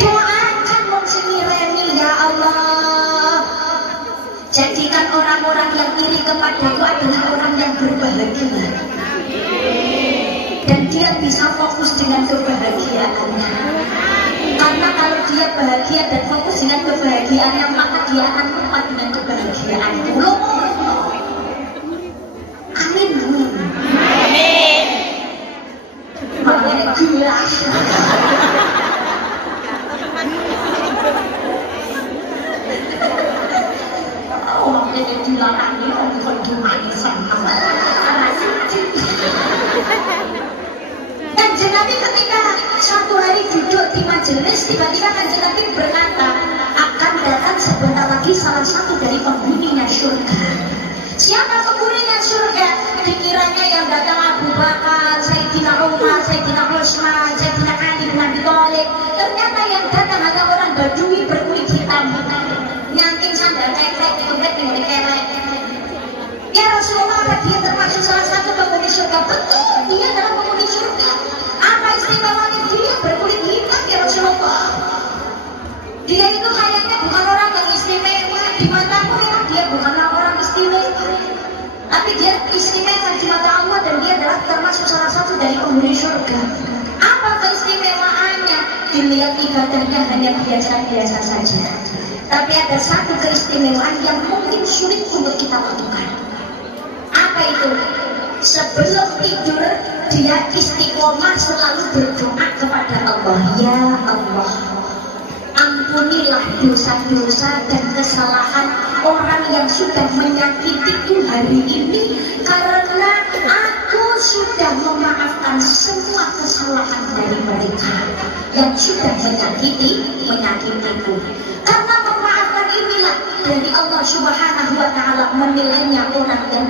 doakan wong sing nireni, ya Allah jadikan orang-orang yang iri kepadaku adalah orang yang berbahagia dan dia bisa fokus dengan kebahagiaannya. Karena kalau dia bahagia dan fokus dengan kebahagiaannya, maka dia akan tepat dengan kebahagiaannya. Amin. Amin. Makanya gila. Oh, ini dilarang ini bukan dimanisan. Kanjeng Nabi ketika satu hari duduk di majelis, tiba-tiba Kanjeng Nabi berkata, akan datang sebentar lagi salah satu dari penghuninya surga. Siapa penghuninya surga? Dikiranya yang datang Abu Bakar, Sayyidina Umar, Sayyidina Utsman, Sayyidina Ali bin Abi Thalib. Ternyata yang datang ada orang Badui berkulit hitam, nyangking sandal ceklek, dompet yang dikerek. Ya Rasulullah, apa dia termasuk salah satu penghuni surga? Betul, dia adalah penghuni surga. Apa istimewanya dia berkulit hitam ya Rasulullah? Dia itu kayaknya bukan orang yang istimewa di mataku, memang dia bukanlah orang istimewa, tapi dia istimewa di mata Allah dan dia adalah termasuk salah satu dari penghuni surga. Apa keistimewaannya? Dilihat ibadahnya hanya biasa-biasa saja, tapi ada satu keistimewaan yang mungkin sulit untuk kita lakukan. Apa itu? Sebelum tidur dia istiqomah selalu berdoa kepada Allah, ya Allah ampunilah dosa-dosa dan kesalahan orang yang sudah menyakitiku hari ini, karena aku sudah memaafkan semua kesalahan dari mereka yang sudah menyakitiku. Karena memaafkan inilah dari Allah Subhanahu wa ta'ala menilainya orang yang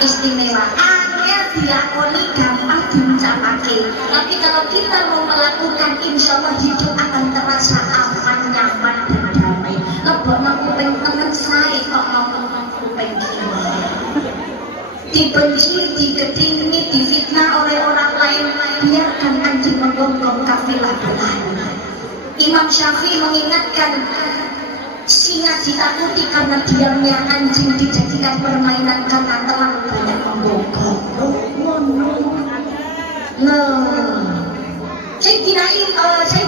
istimewa. Angel dilakoni gampang diucapake, tapi kalau kita mau melakukan, insya Allah hidup akan terasa aman, nyaman dan damai. Lebok kuping tengen sae kok ngomong kuping kiwa. dibenci, digedingi, difitnah oleh orang lain, biarkan anjing menggonggong kafilah berlari. Imam Syafi'i mengingatkan, singa ditakuti karena diamnya, anjing dijadikan permainan karena terlalu banyak membohong. Sayyidina Ali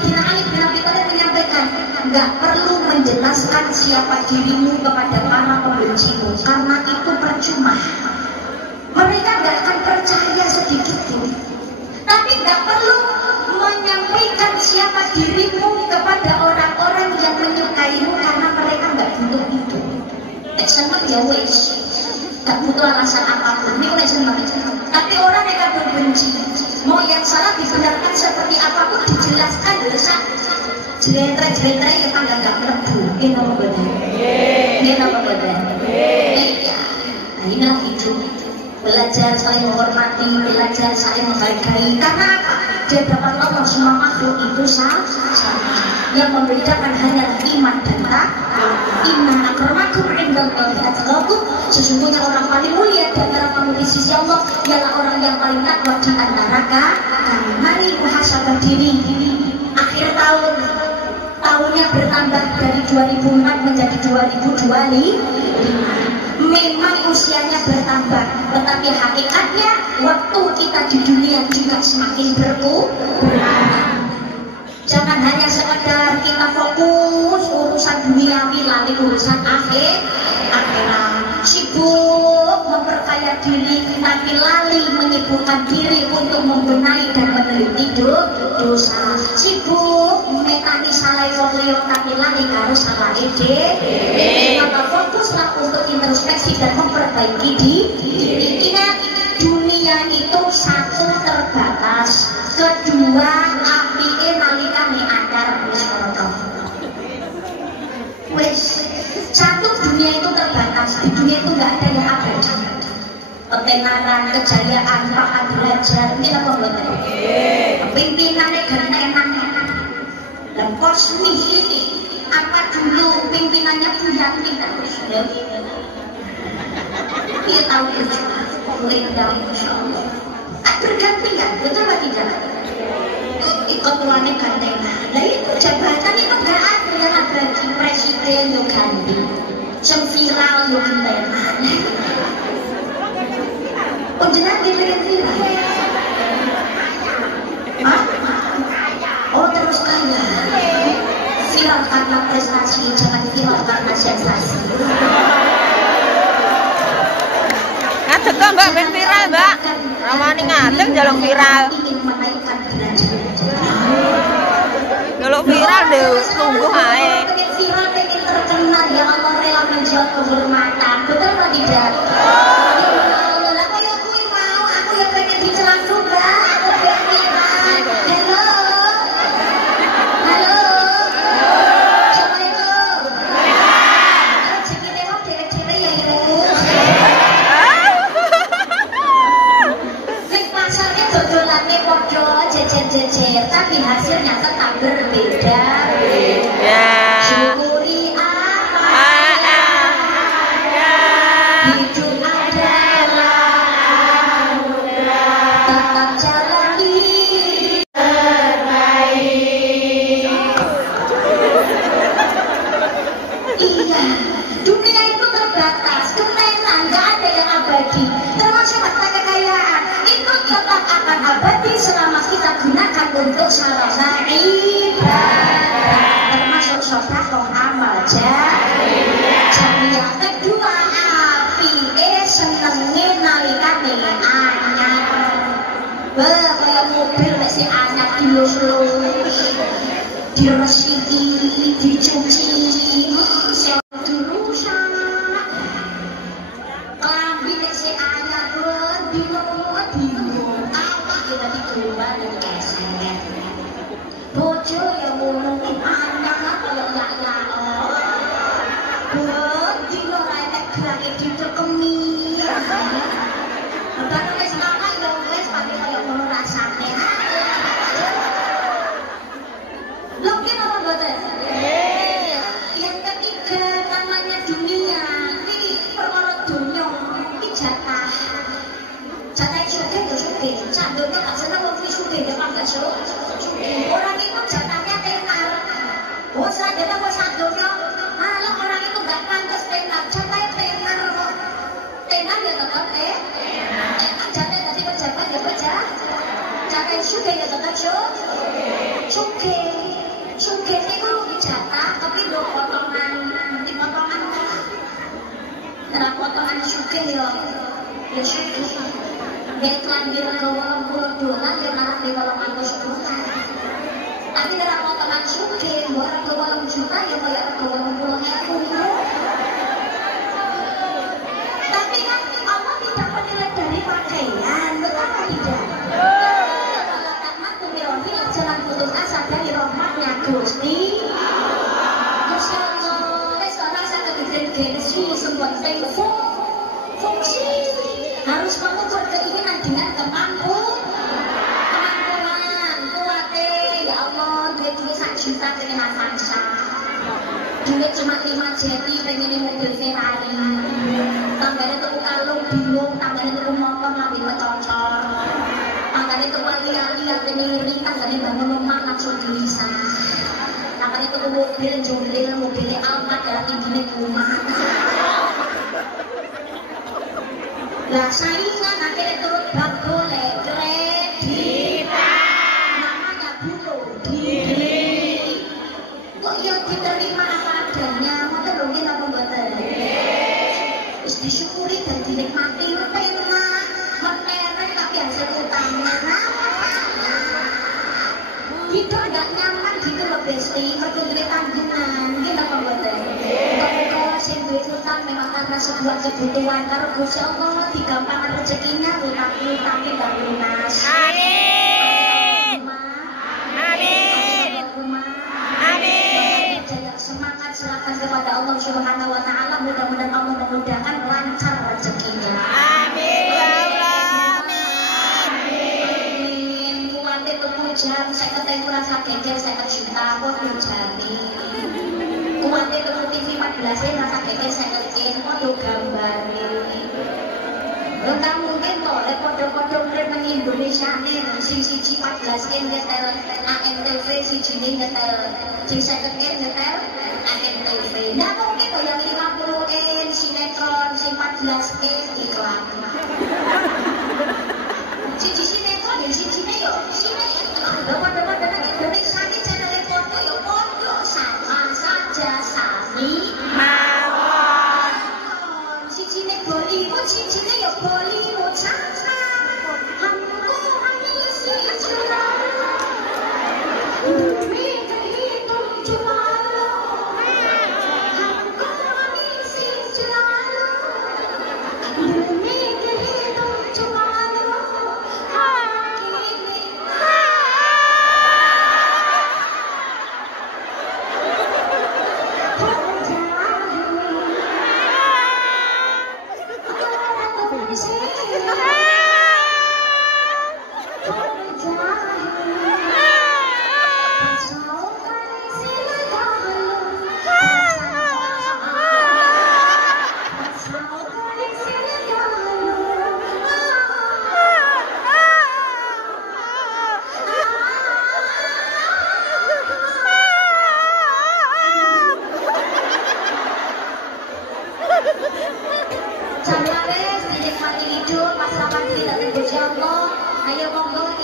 bin Abi Thalib menyampaikan, nggak perlu menjelaskan siapa dirimu kepada para pembencimu, karena itu percuma. Mereka nggak akan percaya sedikit pun. Tapi nggak perlu menyampaikan siapa dirimu kepada orang-orang yang menyukaimu, karena mereka nggak butuh itu. Sama ya wes, nggak butuh alasan apapun. Ini oleh sama. Tapi orang yang berbenci, mau yang salah dibenarkan seperti apapun dijelaskan, dosa. Jelentera yang tangga nggak melebu. Ini apa benar? Ini apa benar? Iya. Nah, inilah hidup. Belajar saling menghormati, belajar saling menghargai. Karena apa? Di hadapan Allah semua makhluk itu sama. Yang membedakan hanya iman dan takwa. Inna akramakum indallahi atqakum. Sesungguhnya orang paling mulia di antara kamu di sisi Allah ialah orang yang paling takwa di antara kalian. Mari muhasabah diri. Akhir tahun, tahunnya bertambah dari 2004 menjadi 2025. Memang usianya bertambah, tetapi hakikatnya waktu kita di dunia juga semakin berkurang. Jangan hanya sekedar kita fokus urusan duniawi, lalu urusan akhirat. Sibuk memperkaya diri, tapi lali menyibukkan diri untuk membenahi dan meneliti dosa. Sibuk metani salah wong, tapi lali harus salah ide. Maka fokuslah untuk introspeksi dan memperbaiki diri. Ingat, dunia itu satu terbatas, kedua apike nalikane akar wis. Satu, dunia itu terbatas. Di dunia itu nggak ada yang abadi. Ketenaran, kejayaan, pangkat belajar, ini apa betul? Pimpinannya gantengan. Dan kosmis ini, apa dulu pimpinannya Buyanti terus? Dia tahu itu, Linda, Insya Allah. Bergantian, betul apa tidak? Ketuanya gantengan. Nah itu jabatan itu nggak ada yang abadi. Presiden yo ganti, yang viral yo gantengan. Penjelas dipilih viral. Oh terus kaya. Viral karena prestasi, jangan viral karena sensasi. Ngadeg kok Mbak, ben viral Mbak. Ramane ngadeg jaluk viral. Jaluk viral deh, tunggu ae. Pengen viral, pengen terkenal, ya Allah rela menjual kehormatan. Betul atau tidak? Lah kaya kuwi mau, aku yang pengen dicelang juga. Aku pengen halo. Halo. Assalamualaikum. Rezekine kok dhewe-dhewe ya ibu. Ning pasarnya dodolane padha jejer-jejer, tapi hasilnya tetap berbeda. Syukuri apa hidup adalah tetap jalani terbaik. Iya, dunia itu terbatas, kemenangan nggak ada yang abadi, termasuk harta kekayaan itu tetap akan abadi selama kita gunakan untuk sarana ibadah, termasuk sedekah amal jariah. Kedua, apike senenge nalikane anyar. Kaya mobil nek sing anyar dilus-lus, diresiki, dicuci, dirusak. Klambi nek sing anyar dino apa kita dikeluar dari keset. Bojo yang ngomong anyar kaya nyak-nyak. Dino ra enek gerake ditekemi. Bahkan wis makan ya wis pake kaya ngono rasane. Lho ki apa mboten? Yang ketiga namanya dunia. Iki perkara donya iki jatah. cuke itu jatah tapi dua potongan karena potongan cuke ya cuke dia lanjut ke $80 ya malah di $800 tapi karena potongan cuke buat ke $8 juta ya bayar ke $80.000 tapi kan Allah tidak menilai dari pakaian betapa tidak jangan putus asa dari rahmatnya Gusti Allah wes orang saya kegedean Genesis sempat fungsi harus kamu buat keinginan dengan kemampuan kuatnya ya Allah duit 1 juta pengen Avanza duit cuma 5 jeti pengen mobil Ferrari tambahnya tuh kalung bingung tambahnya tuh motor ngambil kecocor makanya itu lihat ini tangganya bangun rumah langsung gelisah makanya itu mobilnya Alphard dalam tingginya rumah lah saingan akhirnya turun bak boleh kredit namanya butuh diri kok ya diterima apa adanya maka mungkin apa betul terus disyukuri dan dinikmati enak menerek tapi hasil utama gitu gak nyaman gitu loh besti perkutunya tanggungan gitu apa betul kalau saya duit utang memang karena sebuah kebutuhan karena Gusti Allah digampangkan rezekinya utang-utangnya gak lunas amin semangat serahkan kepada Allah Subhanahu wa Ta'ala mudah-mudahan Allah memudahkan lancar rezekinya amin ya Allah amin kuatnya jam saya ketemu rasa geger saya juta kok jami kuatnya ketemu TV 14 rasa geger saya kekin kok gambar Lengkap mungkin toh, podo-podo urip nang Indonesia nih, siji 14 ngetel ANTV, siji ngetel sing 50 ngetel ANTV. Nah mungkin toh yang 50 sinetron, sing 14 iklan. Siji sinetron ya sijine yo, sinetron. Podo-podo nang Indonesia iki channel podo yo podo sama saja sami mawon. Sijine Bollywood, sijine yo Bollywood sama. Hamko hamisi churalo. Dumi kehitung churalo. Hamko hamisi churalo. Dumi kehitung churalo.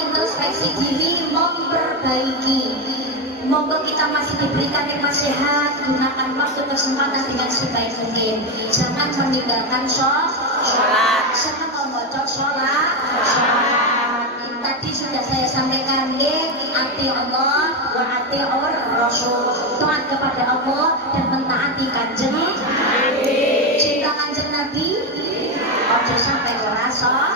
Introspeksi diri, memperbaiki. Monggo kita masih diberikan nikmat sehat, gunakan waktu kesempatan dengan sebaik mungkin. Jangan meninggalkan sholat. Jangan membaca sholat. Tadi sudah saya sampaikan, ati Allah wa ati Rasul. Taat kepada Allah dan mentaati Kanjeng Nabi. Cinta Kanjeng Nabi. Ojo sampai ora sholat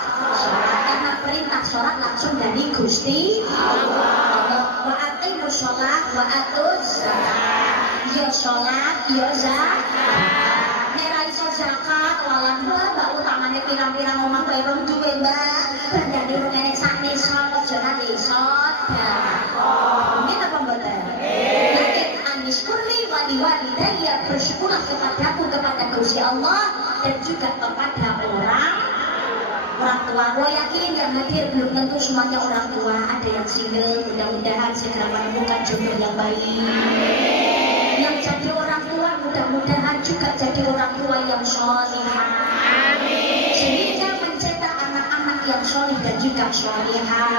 karena perintah sholat langsung dari Gusti Allah. Wa aqimus sholat wa atuz zakat. Yo sholat yo zakat. Nek ra iso zakat lalang mbak utamane pirang-pirang omah bae rong duwe mbak. Bandane rong enek sak nisa ojo nang iso sedekah. Ini apa mboten? Lakin anis kurli wali-walidayya, bersyukurlah kepadaku kepada Gusti Allah dan juga kepada orang tua. Gue yakin yang hadir belum tentu semuanya orang tua. Ada yang single, mudah-mudahan segera menemukan jodoh yang baik. Yang jadi orang tua mudah-mudahan juga jadi orang tua yang sholihah. Sehingga mencetak anak-anak yang sholih dan juga sholihah.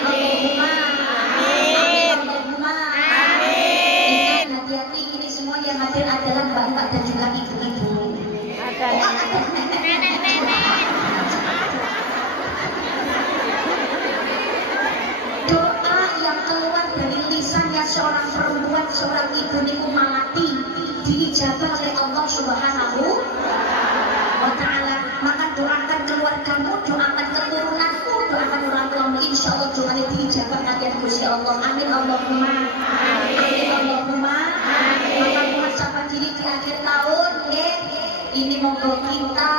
Amin. diijabah oleh Allah Subhanahu wa Ta'ala. Maka doakan keluargamu, doakan keturunanmu, doakan orang tuamu, insya Allah doanya diijabah nanti Gusti Allah. Amin Allahumma amin Allahumma. Maka muhasabah diri di akhir tahun ya. Ini monggo kita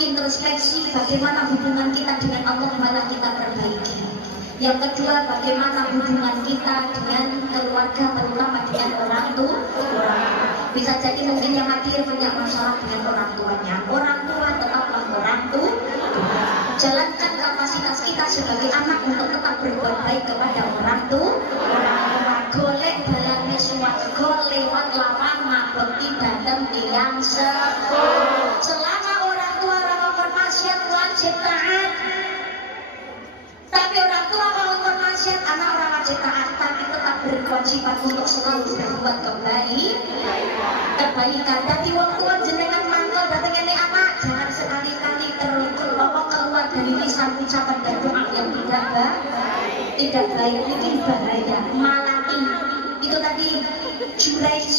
introspeksi bagaimana hubungan kita dengan Allah, malah kita perbaiki. Yang kedua, bagaimana hubungan kita dengan keluarga, terutama dengan orang tua. Bisa jadi mungkin yang hadir punya masalah dengan orang tuanya. Orang tua tetaplah orang tua. Jalankan kapasitas kita sebagai anak untuk tetap berbuat baik kepada orang tua. Golek balane swarga lewat lapangan bekti dateng tiyang sepuh. Selama orang tua melakukan maksiat wajib taat. Tapi orang tua kalau bermaksiat, anak orang wajib taat, tapi tetap berkewajiban untuk selalu berbuat kebaikan. Tapi wong tua jenengan mangkel datang ini anak, jangan sekali-kali keluar dari lisan ucapan dan doa yang tidak baik, ini bahaya. Malaki itu tadi Juraij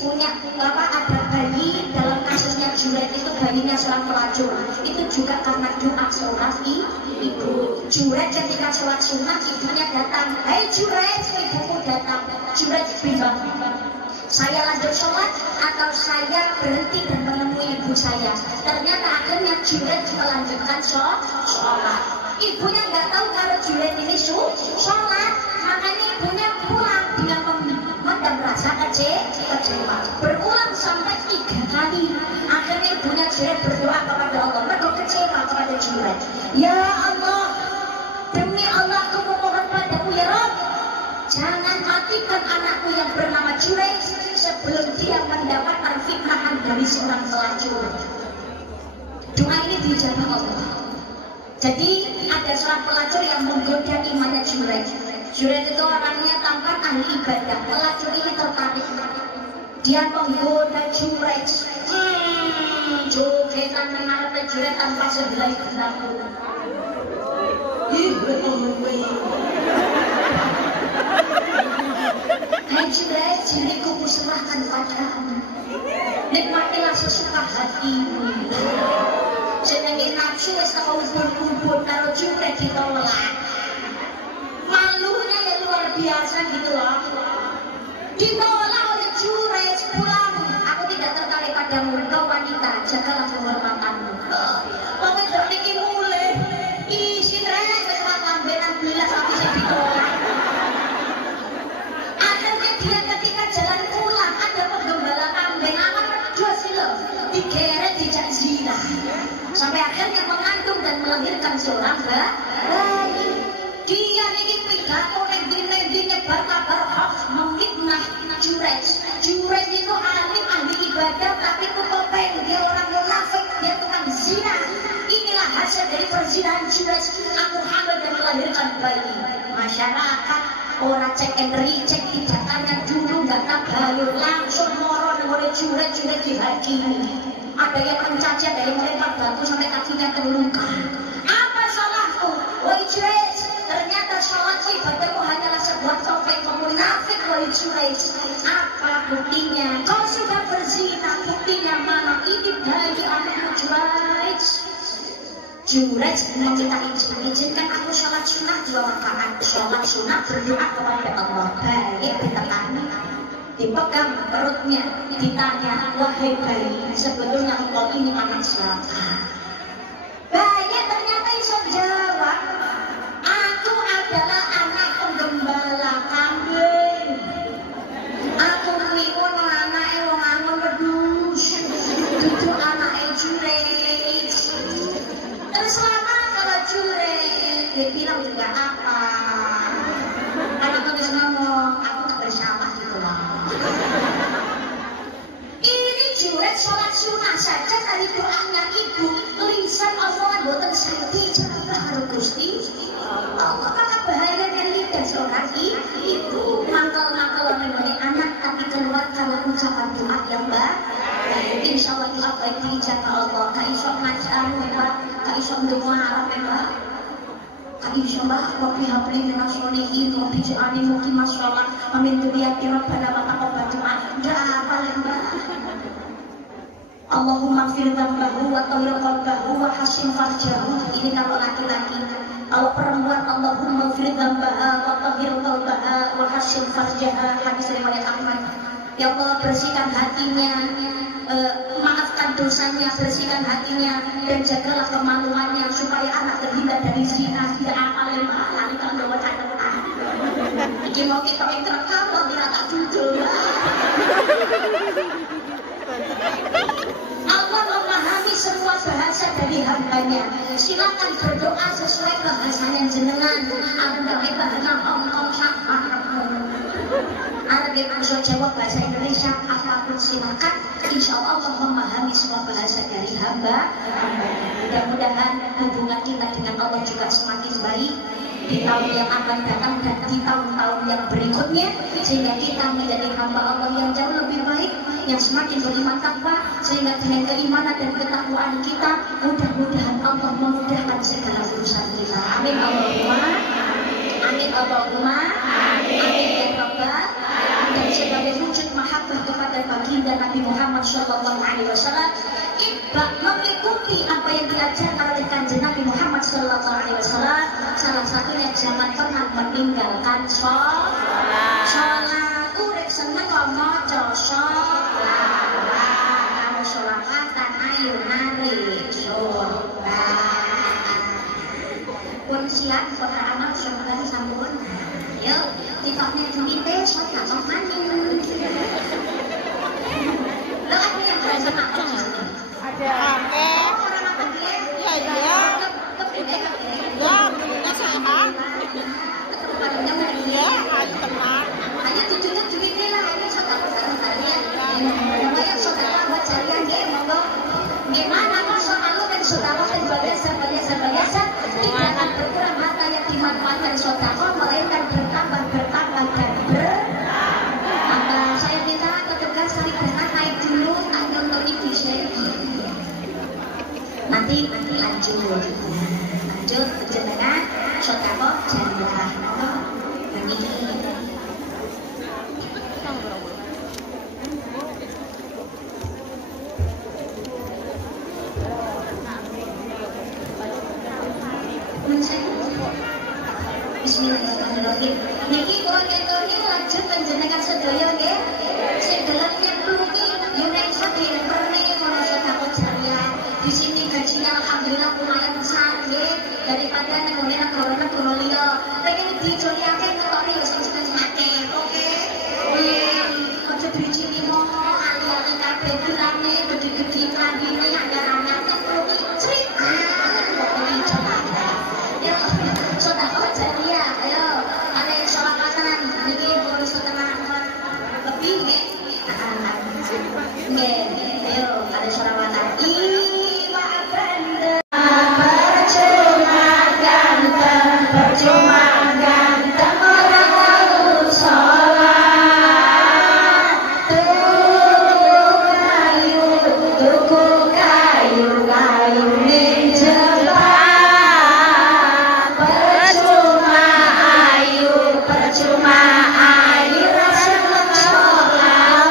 punya ada bayi, dalam kasusnya Juraij itu bayinya seorang pelacur. Itu juga karena doa sholat ibu. Juraij ketika sholat sunat ibunya datang, hei Juraij, ibuku datang. Juraij bimbang, saya lanjut sholat atau saya berhenti dan menemui ibu saya. Ternyata akhirnya Juraij melanjutkan sholat. Ibunya nggak tahu kalau Juraij ini sholat, makanya ibunya pulang dengan memendam rasa kecewa. Berulang sampai 3 kali. Akhirnya ibunya Juraij berdoa kepada Allah, mereka kecewa kepada Juraij. Ya Allah, demi Allah aku memohon padamu ya Rabb, jangan matikan anakku yang bernama Juraij sebelum dia mendapatkan fitnahan dari seorang pelacur. Doa ini dijawab Allah. Jadi ada seorang pelacur yang menggoda imannya Juraij. Juraij itu orangnya tampan ahli ibadah. Pelacur ini tertarik. Dia menggoda Juraij. Jogetan mengarep Juraij tanpa sebelah gerakku. Hai Juraij, diriku kuserahkan padamu. Nikmatilah sesuka hatimu. Jenenge nafsu wis teko ubun-ubun karo Juraij ditolak. Malunya ya luar biasa gitu loh. Ditolak oleh Juraij, pulang. Aku tidak tertarik padamu, kau wanita, jagalah kehormatanmu. Pokoknya dok niki mulai. Isi Juraij wis lambenan belas aku sing ditolak. Akhirnya dia ketika jalan pulang ada penggembala kambing aman berdua silo digeret dijak zina. Sampai akhirnya mengandung dan melahirkan seorang bayi. Dia ini pidato neng nyebar kabar hoax memfitnah Juraij. Juraij itu alim ahli ibadah tapi itu topeng, dia orang munafik, dia tukang zina. Inilah hasil dari perzinahan Juraij. Aku hamil dan melahirkan bayi. Masyarakat orang cek and recheck, tidak tanya dulu, nggak tabayun, langsung moro oleh Juraij dihakimi. Ada yang mencaci, ada yang melempar batu sampai kakinya terluka. Apa salahku? Woi Juraij, ternyata sholat ibadahmu hanyalah sebuah topeng munafik. Woi Juraij, apa buktinya? Kau sudah berzina, buktinya mana? Ini bayi anakmu Juraij. Juraij meminta izinkan aku sholat sunnah 2 rakaat. Sholat sunnah berdoa kepada Allah. Baik ditekani, dipegang perutnya, ditanya, wahai bayi, sebetulnya engkau ini anak siapa? Bayi ternyata iso jawab, aku adalah anak penggembala kambing. Aku kuwi anake wong angon wedhus, dudu anake Juraij. Terus lama kalau Juraij, dia bilang juga apa? Anak tulis ngomong, aku tak bersalah gitu loh. Ini Juraij sholat sunnah saja dari doanya ibu, lisan omongan boten sakti jawab karo Gusti Allah. Maka bahayanya lidah seorang ibu mangkel-mangkel mengenai anak tapi keluar kalau ucapan doa yang baik. Insya Allah doa baik diijabah Allah. Kak iso ngajar Mbak, kak iso ndonga arep Mbak. insyaallah wa bihabli minas sholihin wa bij'alni muqimas shalah wa min dzurriyyati rabbana wa taqabbal du'a. Udah paling Mbak. Allahumma fir dzambahu wa tawir qalbahu wa hasin farjahu. Ini kalau laki-laki. Kalau perempuan Allahumma fir dzambaha wa tawir qalbaha wa hasin farjaha. Hadis riwayat Ahmad. Ya Allah, bersihkan hatinya, maafkan dosanya, bersihkan hatinya, dan jagalah kemaluannya supaya anak terhindar dari zina. Tidak apalin lari kan bawa catetan. Iki mau kita terekam kok tidak tak jujur. Allah memahami semua bahasa dari hambanya. Silakan berdoa sesuai bahasanya jenengan. Anda bahasa Hongkong sama. Anda bisa jawab bahasa Indonesia apapun silakan. Insya Allah memahami semua bahasa dari hamba. Mudah-mudahan hubungan kita dengan Allah juga semakin baik di tahun yang akan datang dan di tahun-tahun yang berikutnya, sehingga kita menjadi hamba Allah yang jauh lebih baik, yang semakin beriman takwa, sehingga dengan keimanan dan ketakwaan kita mudah-mudahan Allah memudahkan segala urusan kita. Amin Allahumma amin Allahumma amin ya Rabbal. Dan sebagai wujud mahabbah kepada baginda Nabi Muhammad SAW, kita mengikuti apa yang diajarkan oleh kanjeng Nabi Muhammad SAW. Salah satunya jangan pernah meninggalkan sholat. Urip seneng kok maca sholat. Kalau sholawatan ayo nari sholat. Pun siap kota anak sholat sambun. Yuk, tikoknya junipe sholat kok maning. Lo ada yang berasa makan di sini? Ada. Ya, punya sehat. Iya, ayo tenang. Hanya tujuh duitnya lah, ini saudara-saudaranya. Makanya saudara buat jarian dia, monggo. Gimana kok saudara dan saudara dan biasa. Tidak akan berkurang harta yang dimanfaatkan saudara, melainkan bertambah dan bertambah. Saya minta petugas tarik dana naik dulu, hanya untuk ibu saya. Nanti lanjut dengan saudara jariah. Bismillahirrahmanirrahim. Niki kula ketoni lanjut panjenengan sedaya nggih. Sing dalam nyemplungi yo nek sedaya rene kula sedekah jariah. Di sini gajinya alhamdulillah lumayan besar nggih daripada nek ngene negara liya. Pengen dijoliake ketoni yo sing seneng oke. Ojo biji limo ali-ali kabeh bilane gede-gede kambine anyar-anyar nyemplungi crit. Saudara jariah, ayo ada yang sholawatan niki boleh setengah lebih nggih. Nggih, ayo ada sholawatan. Iwa banda percuma ganteng orang lalu sholat. Tuku kayu ning percuma ayu seneng sholawat bareng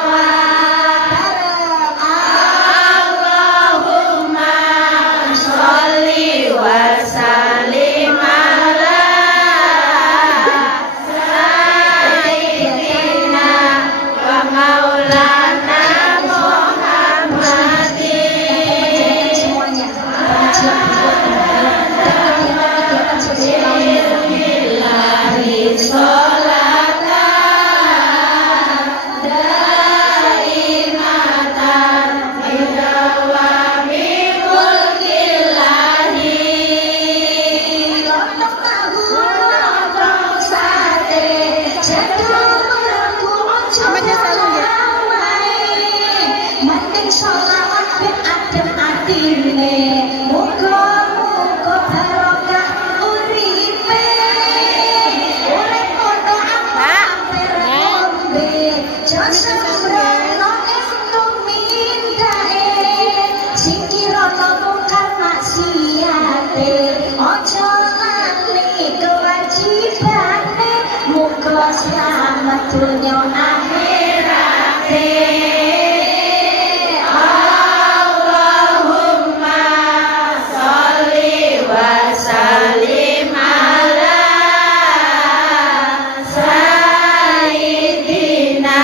Allah selamat dunia akhirat. Allahumma sholli wa sallim ala sayyidina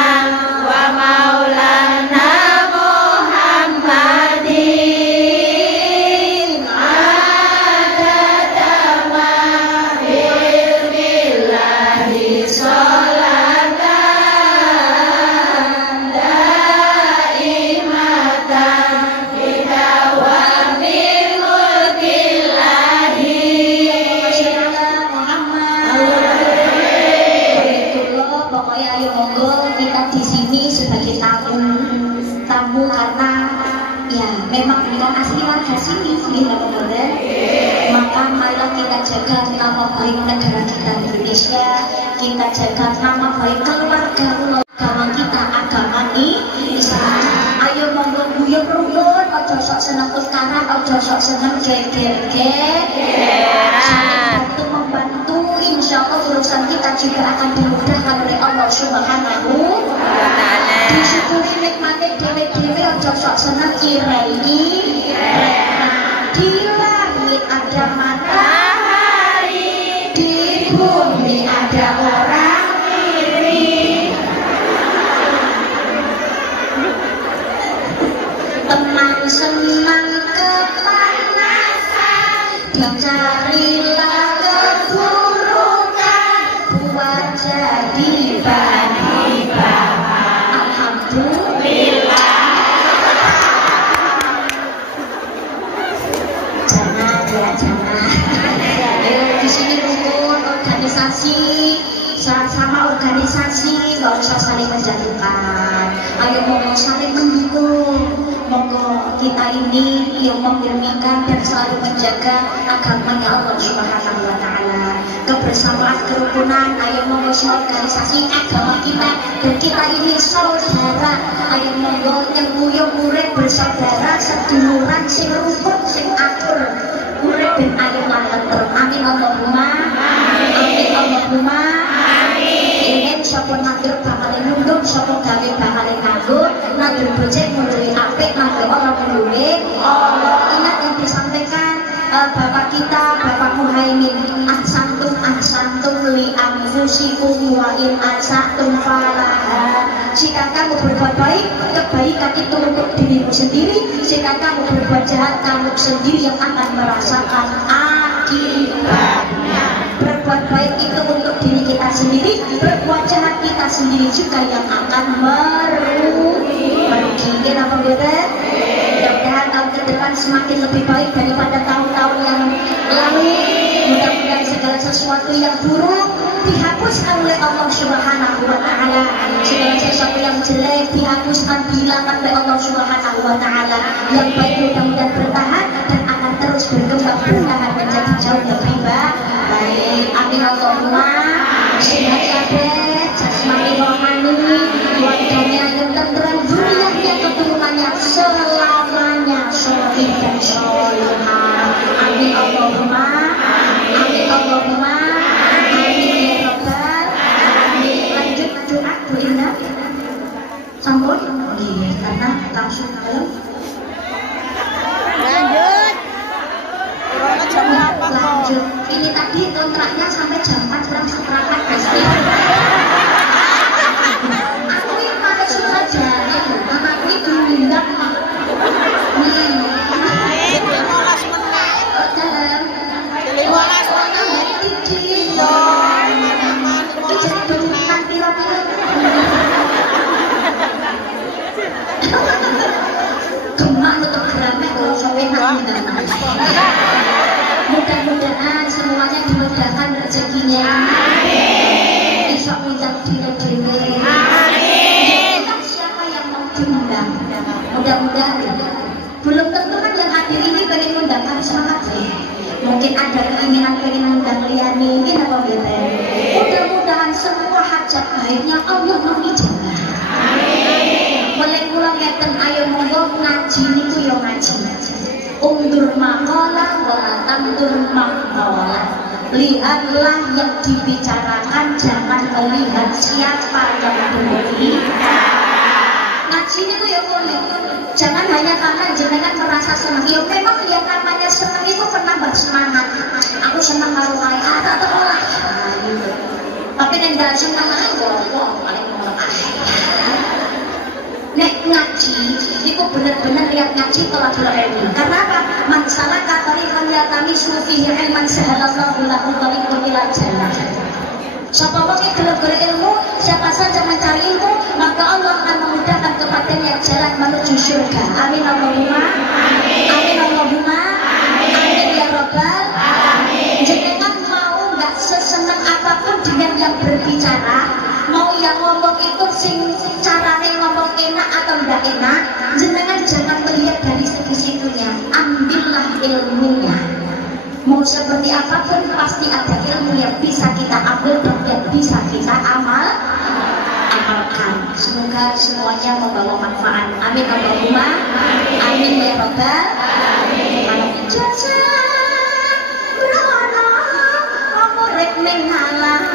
wa maulana Muhammadin adada ma ilmillahi sholatan daimatan bidawamil mulkillahi. Pokoknya ayo monggo kita di sini sebagai tamu karena ya memang kita asli warga sini, maka marilah kita jaga nama baik negara kita Indonesia, kita jaga nama baik keluarga agama kita, agama Islam. Ayo monggo guyub rukun, ojo sok seneng utara, ojo sok seneng geger-gegeran. Untuk membantu, insya Allah urusan kita juga akan dimudahkan oleh Allah Subhanahu wa Ta'ala. Disyukuri nikmati dewe-dewe, ojo sok seneng irei. Di langit ada matahari, di bumi ada orang iri. Teman senang kepanasan, dicarilah keburukan, buat jadi bagi-bagi. Alhamdulillah. Jangan ya jangan. Ayo di sini rukun organisasi, sama organisasi, nggak usah saling menjatuhkan. Ayo monggo saling mendukung. Monggo kita ini yang membimbingkan dan selalu menjaga agamanya Allah Subhanahu wa Ta'ala. Kebersamaan, kerukunan, ayo monggo organisasi agama kita, dan kita ini saudara. Ayo monggo nyenguyung urip bersaudara, seduluran sing rukun, sing atur urip ben ayo langgeng. Amin Allahumma amin Allahumma amin. Sapa nandur bakal nunduk, sapa gawe bakal nganggo, nandur becik munduhe apik, nandur ora munduhe Allah. Ingat yang disampaikan Bapak kita, Bapak Muhaimin, ahsantum li anfusikum wa in ahsantum falaha. Jika kamu berbuat baik, kebaikan itu untuk dirimu sendiri. Jika kamu berbuat jahat, kamu sendiri yang akan merasakan akibatnya. Berbuat baik itu untuk diri kita sendiri, berbuat jahat kita sendiri juga yang akan merugi. Apa betul? Mudah-mudahan tahun ke depan semakin lebih baik daripada tahun-tahun yang lalu. Mudah-mudahan segala sesuatu yang buruk dihapuskan oleh Allah Subhanahu wa Ta'ala. Segala sesuatu yang jelek dihapuskan, dihilangkan oleh Allah Subhanahu wa Ta'ala. Yang baik mudah-mudahan bertahan dan akan terus berkembang bertahan menjadi jauh lebih baik. Amin Allahumma. Sehat kabeh, jasmani rohani, keluarganya yang tenteram, dunianya keturunannya selamanya sholih dan sholihah. Amin Allahumma amin Allahumma amin ya Rabbal alamin. Lanjut doa Bu Indah. Sampun nggih, karena langsung ke lanjut. Ini tadi kontraknya sampai jam 4 kurang seperempat pasti. Aku ini pakai surat jari, anakku ini diundang. Mudah-mudahan semuanya dimudahkan rezekinya. Bisa minta diri-diri. Siapa yang mau diundang? Mudah-mudahan. Belum tentu kan yang hadir ini pengen undang, semangat sih. Mungkin ada keinginan pengen undang Liani, ini apa beda? Mudah-mudahan semua hajat baiknya Allah mengijabah. Mulai kula ngeten, ayo monggo ngaji niku yo ngaji. Undur maqalah wala tandur maqalah. lihatlah yang dibicarakan, jangan melihat siapa yang berbicara. Ngaji itu ya boleh, jangan hanya karena jenengan merasa senang. Ya memang yang namanya senang itu penambah semangat. Aku senang karo kali atau lah gitu. Tapi tidak senang aja, paling nek ngaji itu benar-benar lihat ngaji tolakul ilmi. Karena apa? Masalah katarikan yatami sufihi ilman sahalallahu lahu tariqun ila jannah. Siapa yang gelap-gelap ilmu, siapa saja mencari ilmu, maka Allah akan memudahkan kepadanya jalan menuju surga. Amin Allahumma amin Allahumma amin ya Rabbal alamin. Jenengan mau nggak sesenang apapun dengan yang berbicara, mau yang ngomong itu sing caranya ngomong enak atau enggak enak, jenengan jangan melihat dari segi situnya, ambillah ilmunya. Mau seperti apapun pasti ada ilmu yang bisa kita ambil dan yang bisa kita amalkan. Semoga semuanya membawa manfaat. Amin Allahumma amin ya Rabbal alamin. Jasa berana amurek mengalah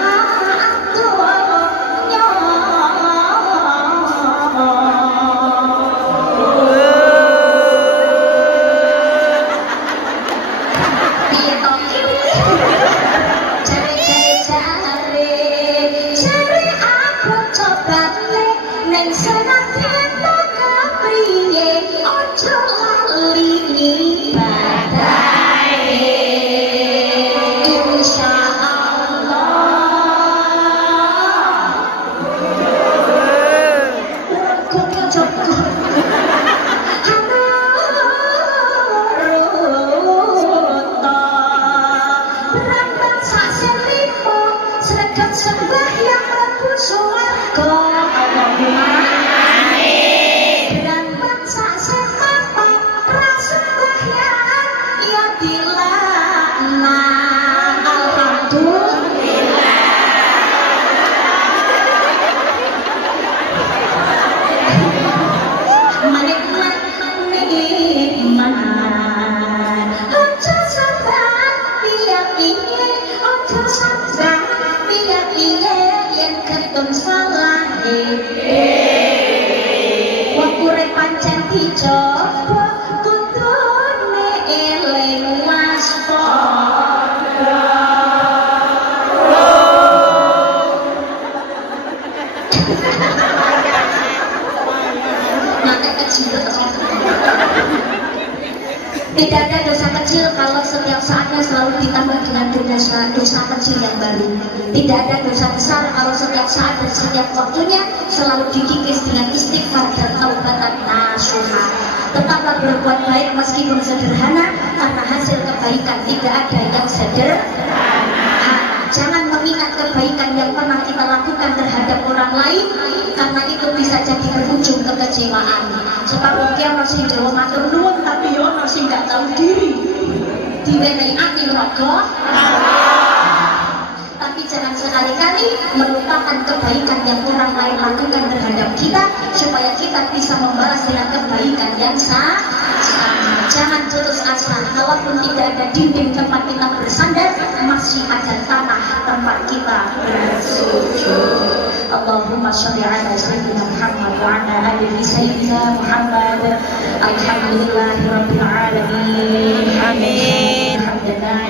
tidak ada dosa kecil kalau setiap saatnya selalu ditambah dengan dosa kecil yang baru. Tidak ada dosa besar kalau setiap saat dan setiap waktunya selalu dikikis dengan istighfar dan taubatan nasuha. Tetaplah berbuat baik meskipun sederhana, karena hasil kebaikan tidak ada yang sederhana. Jangan mengingat kebaikan yang pernah kita lakukan terhadap orang lain, karena itu bisa jadi berujung kekecewaan. Sebab mungkin masih jauh matur nuwun, tapi yo masih nggak tahu diri. Diwenehi ati rogo. Tapi jangan sekali-kali melupakan kebaikan yang orang lain lakukan terhadap kita, supaya kita bisa membalas dengan kebaikan yang sama. Jangan putus asa, kalaupun tidak ada dinding tempat kita bersandar, masih ada tanah tempat kita bersujud. Allahumma sholli ala sayyidina Muhammad wa ala ali sayyidina Muhammad. Alhamdulillahi rabbil alamin. Amin. Alhamdulillah.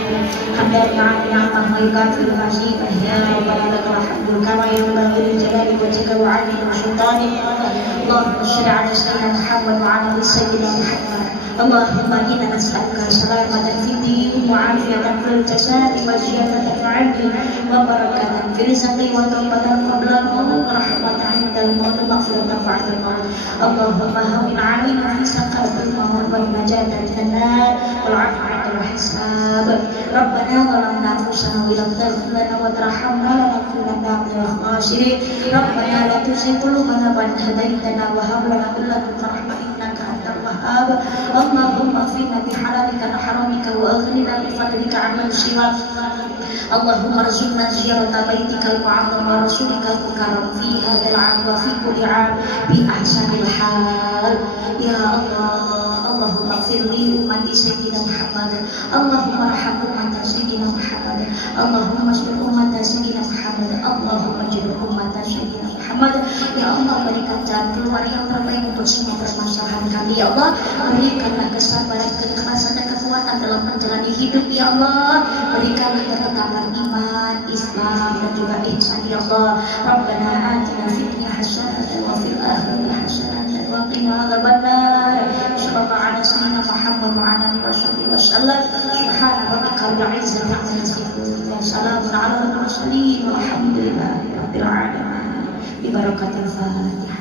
Hamdan lillahi fil masjid ya rabbana lakal hamdu kama yanbaghi li jalali wajhika wa 'azimi sultanik. Allahumma sholli ala sayyidina Muhammad wa ala ali sayyidina Muhammad. Allahumma inna nas'aluka salamatan fid din wa 'afiyatan fil jasad wa ziyadatan fil 'ilmi wa barakatan fil rizqi wa tawbatan qabla al-maut wa rahmatan 'inda al-maut wa maghfiratan ba'da al-maut. Allahumma hawwin 'alaina fi saqatil maut wal najadat minan nar wal 'afiyata wal hisab. Rabbana zalamna anfusana wa lam taghfir lana wa tarhamna lanakunanna minal khasirin. Rabbana la tuzigh qulubana ba'da idh hadaytana wa hab lana min ladunka rahmatan innaka antal wahhab. Allahumma ighfirna bihalalika wa haramika wa aghnina bifadlika 'amman siwak. Allahumma arzuqna ziyarata baitikal mu'azzam wa rasulikal mukarram fi hadzal 'am wa fi kulli 'am bi ahsanil hal. Ya Allah, Allahumma ighfir li ummati sayyidina Muhammad. Allahumma arham ummati sayyidina Muhammad. Allahumma jil ummata sayyidina Muhammad, Allahumma jil ummata sayyidina Muhammad. Ya Allah, berikan jalan keluar yang terbaik untuk semua permasalahan kami. Ya Allah, berikanlah kesabaran, keikhlasan dan kekuatan dalam menjalani hidup. Ya Allah, berikanlah ketetapan iman, Islam dan juga ihsan. Ya Allah, Rabbana atina fid dunya hasanah wa fil akhirati hasanah wa qina adzabannar. Sallallahu alaihi wasallam Muhammad wa ala alihi wasallam. Subhana rabbika rabbil izzati amma yasifun wa salamun ala al-mursalin walhamdulillahi rabbil alamin. Bi barakatil Fatihah.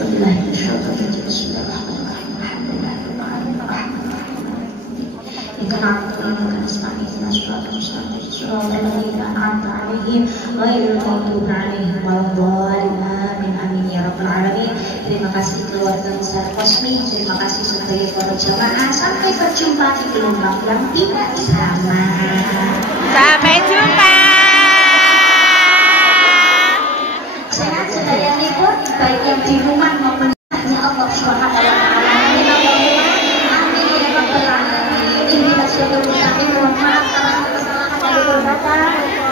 Wabillahi taufiq. Bismillahirrahmanirrahim. Alhamdulillahirabbil alamin. إنك نعبد وإنك نستعين اهدنا الصراط المستقيم صراط الذين أنعمت عليهم غير المغضوب عليهم ولا الضالين آمين آمين ya rabbal alamin. Terima kasih keluarga besar Kosmi, terima kasih sebagai para jamaah. Sampai berjumpa di gelombang yang tidak sama. Sampai jumpa. Sehat sedaya libur, baik yang di rumah maupun hanya Allah Subhanahu wa taala. Amin ya rabbal alamin. Ini sudah kami mohon maaf karena kesalahan dari beberapa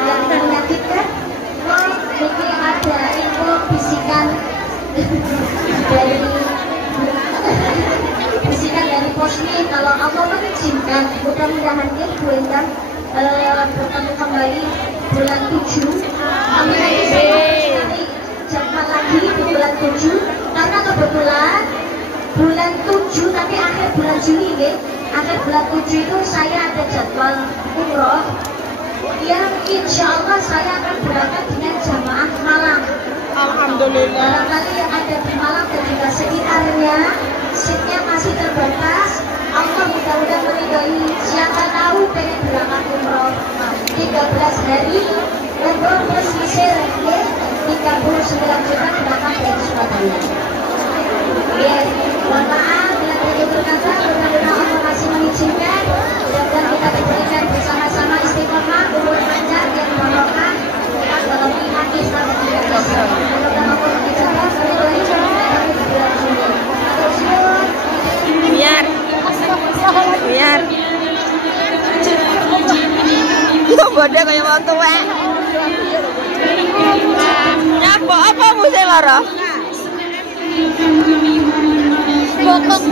yang menyakitkan. Jadi ada info bisikan dari Posmi, kalau Allah mengizinkan mudah-mudahan Ibu Endang bertemu kembali bulan 7. Kami lagi sekali jadwal lagi di bulan 7 karena kebetulan bulan 7 tapi akhir bulan Juli deh. Akhir bulan 7 itu saya ada jadwal umroh yang insya Allah saya akan berangkat dengan jamaah Malang. Alhamdulillah. Barangkali yang ada di Malang dan juga sekitarnya, seatnya masih terbatas. Allah mudah-mudahan meridai. Siapa tahu pengen berangkat umroh 13 hari umroh plus Mesir, 39 juta berangkat dari Surabaya. Mohon maaf bila tidak berkata, mudah-mudahan Allah masih mengizinkan dan kita berikan bersama-sama istiqomah umur panjang yang barokah dalam iman Islam dan juga Islam. Mudah-mudahan Allah dijaga meridai kami di bulan Juli. Biar itu bodoh kayak mau tua. Nyapa apa musik lara? Botok.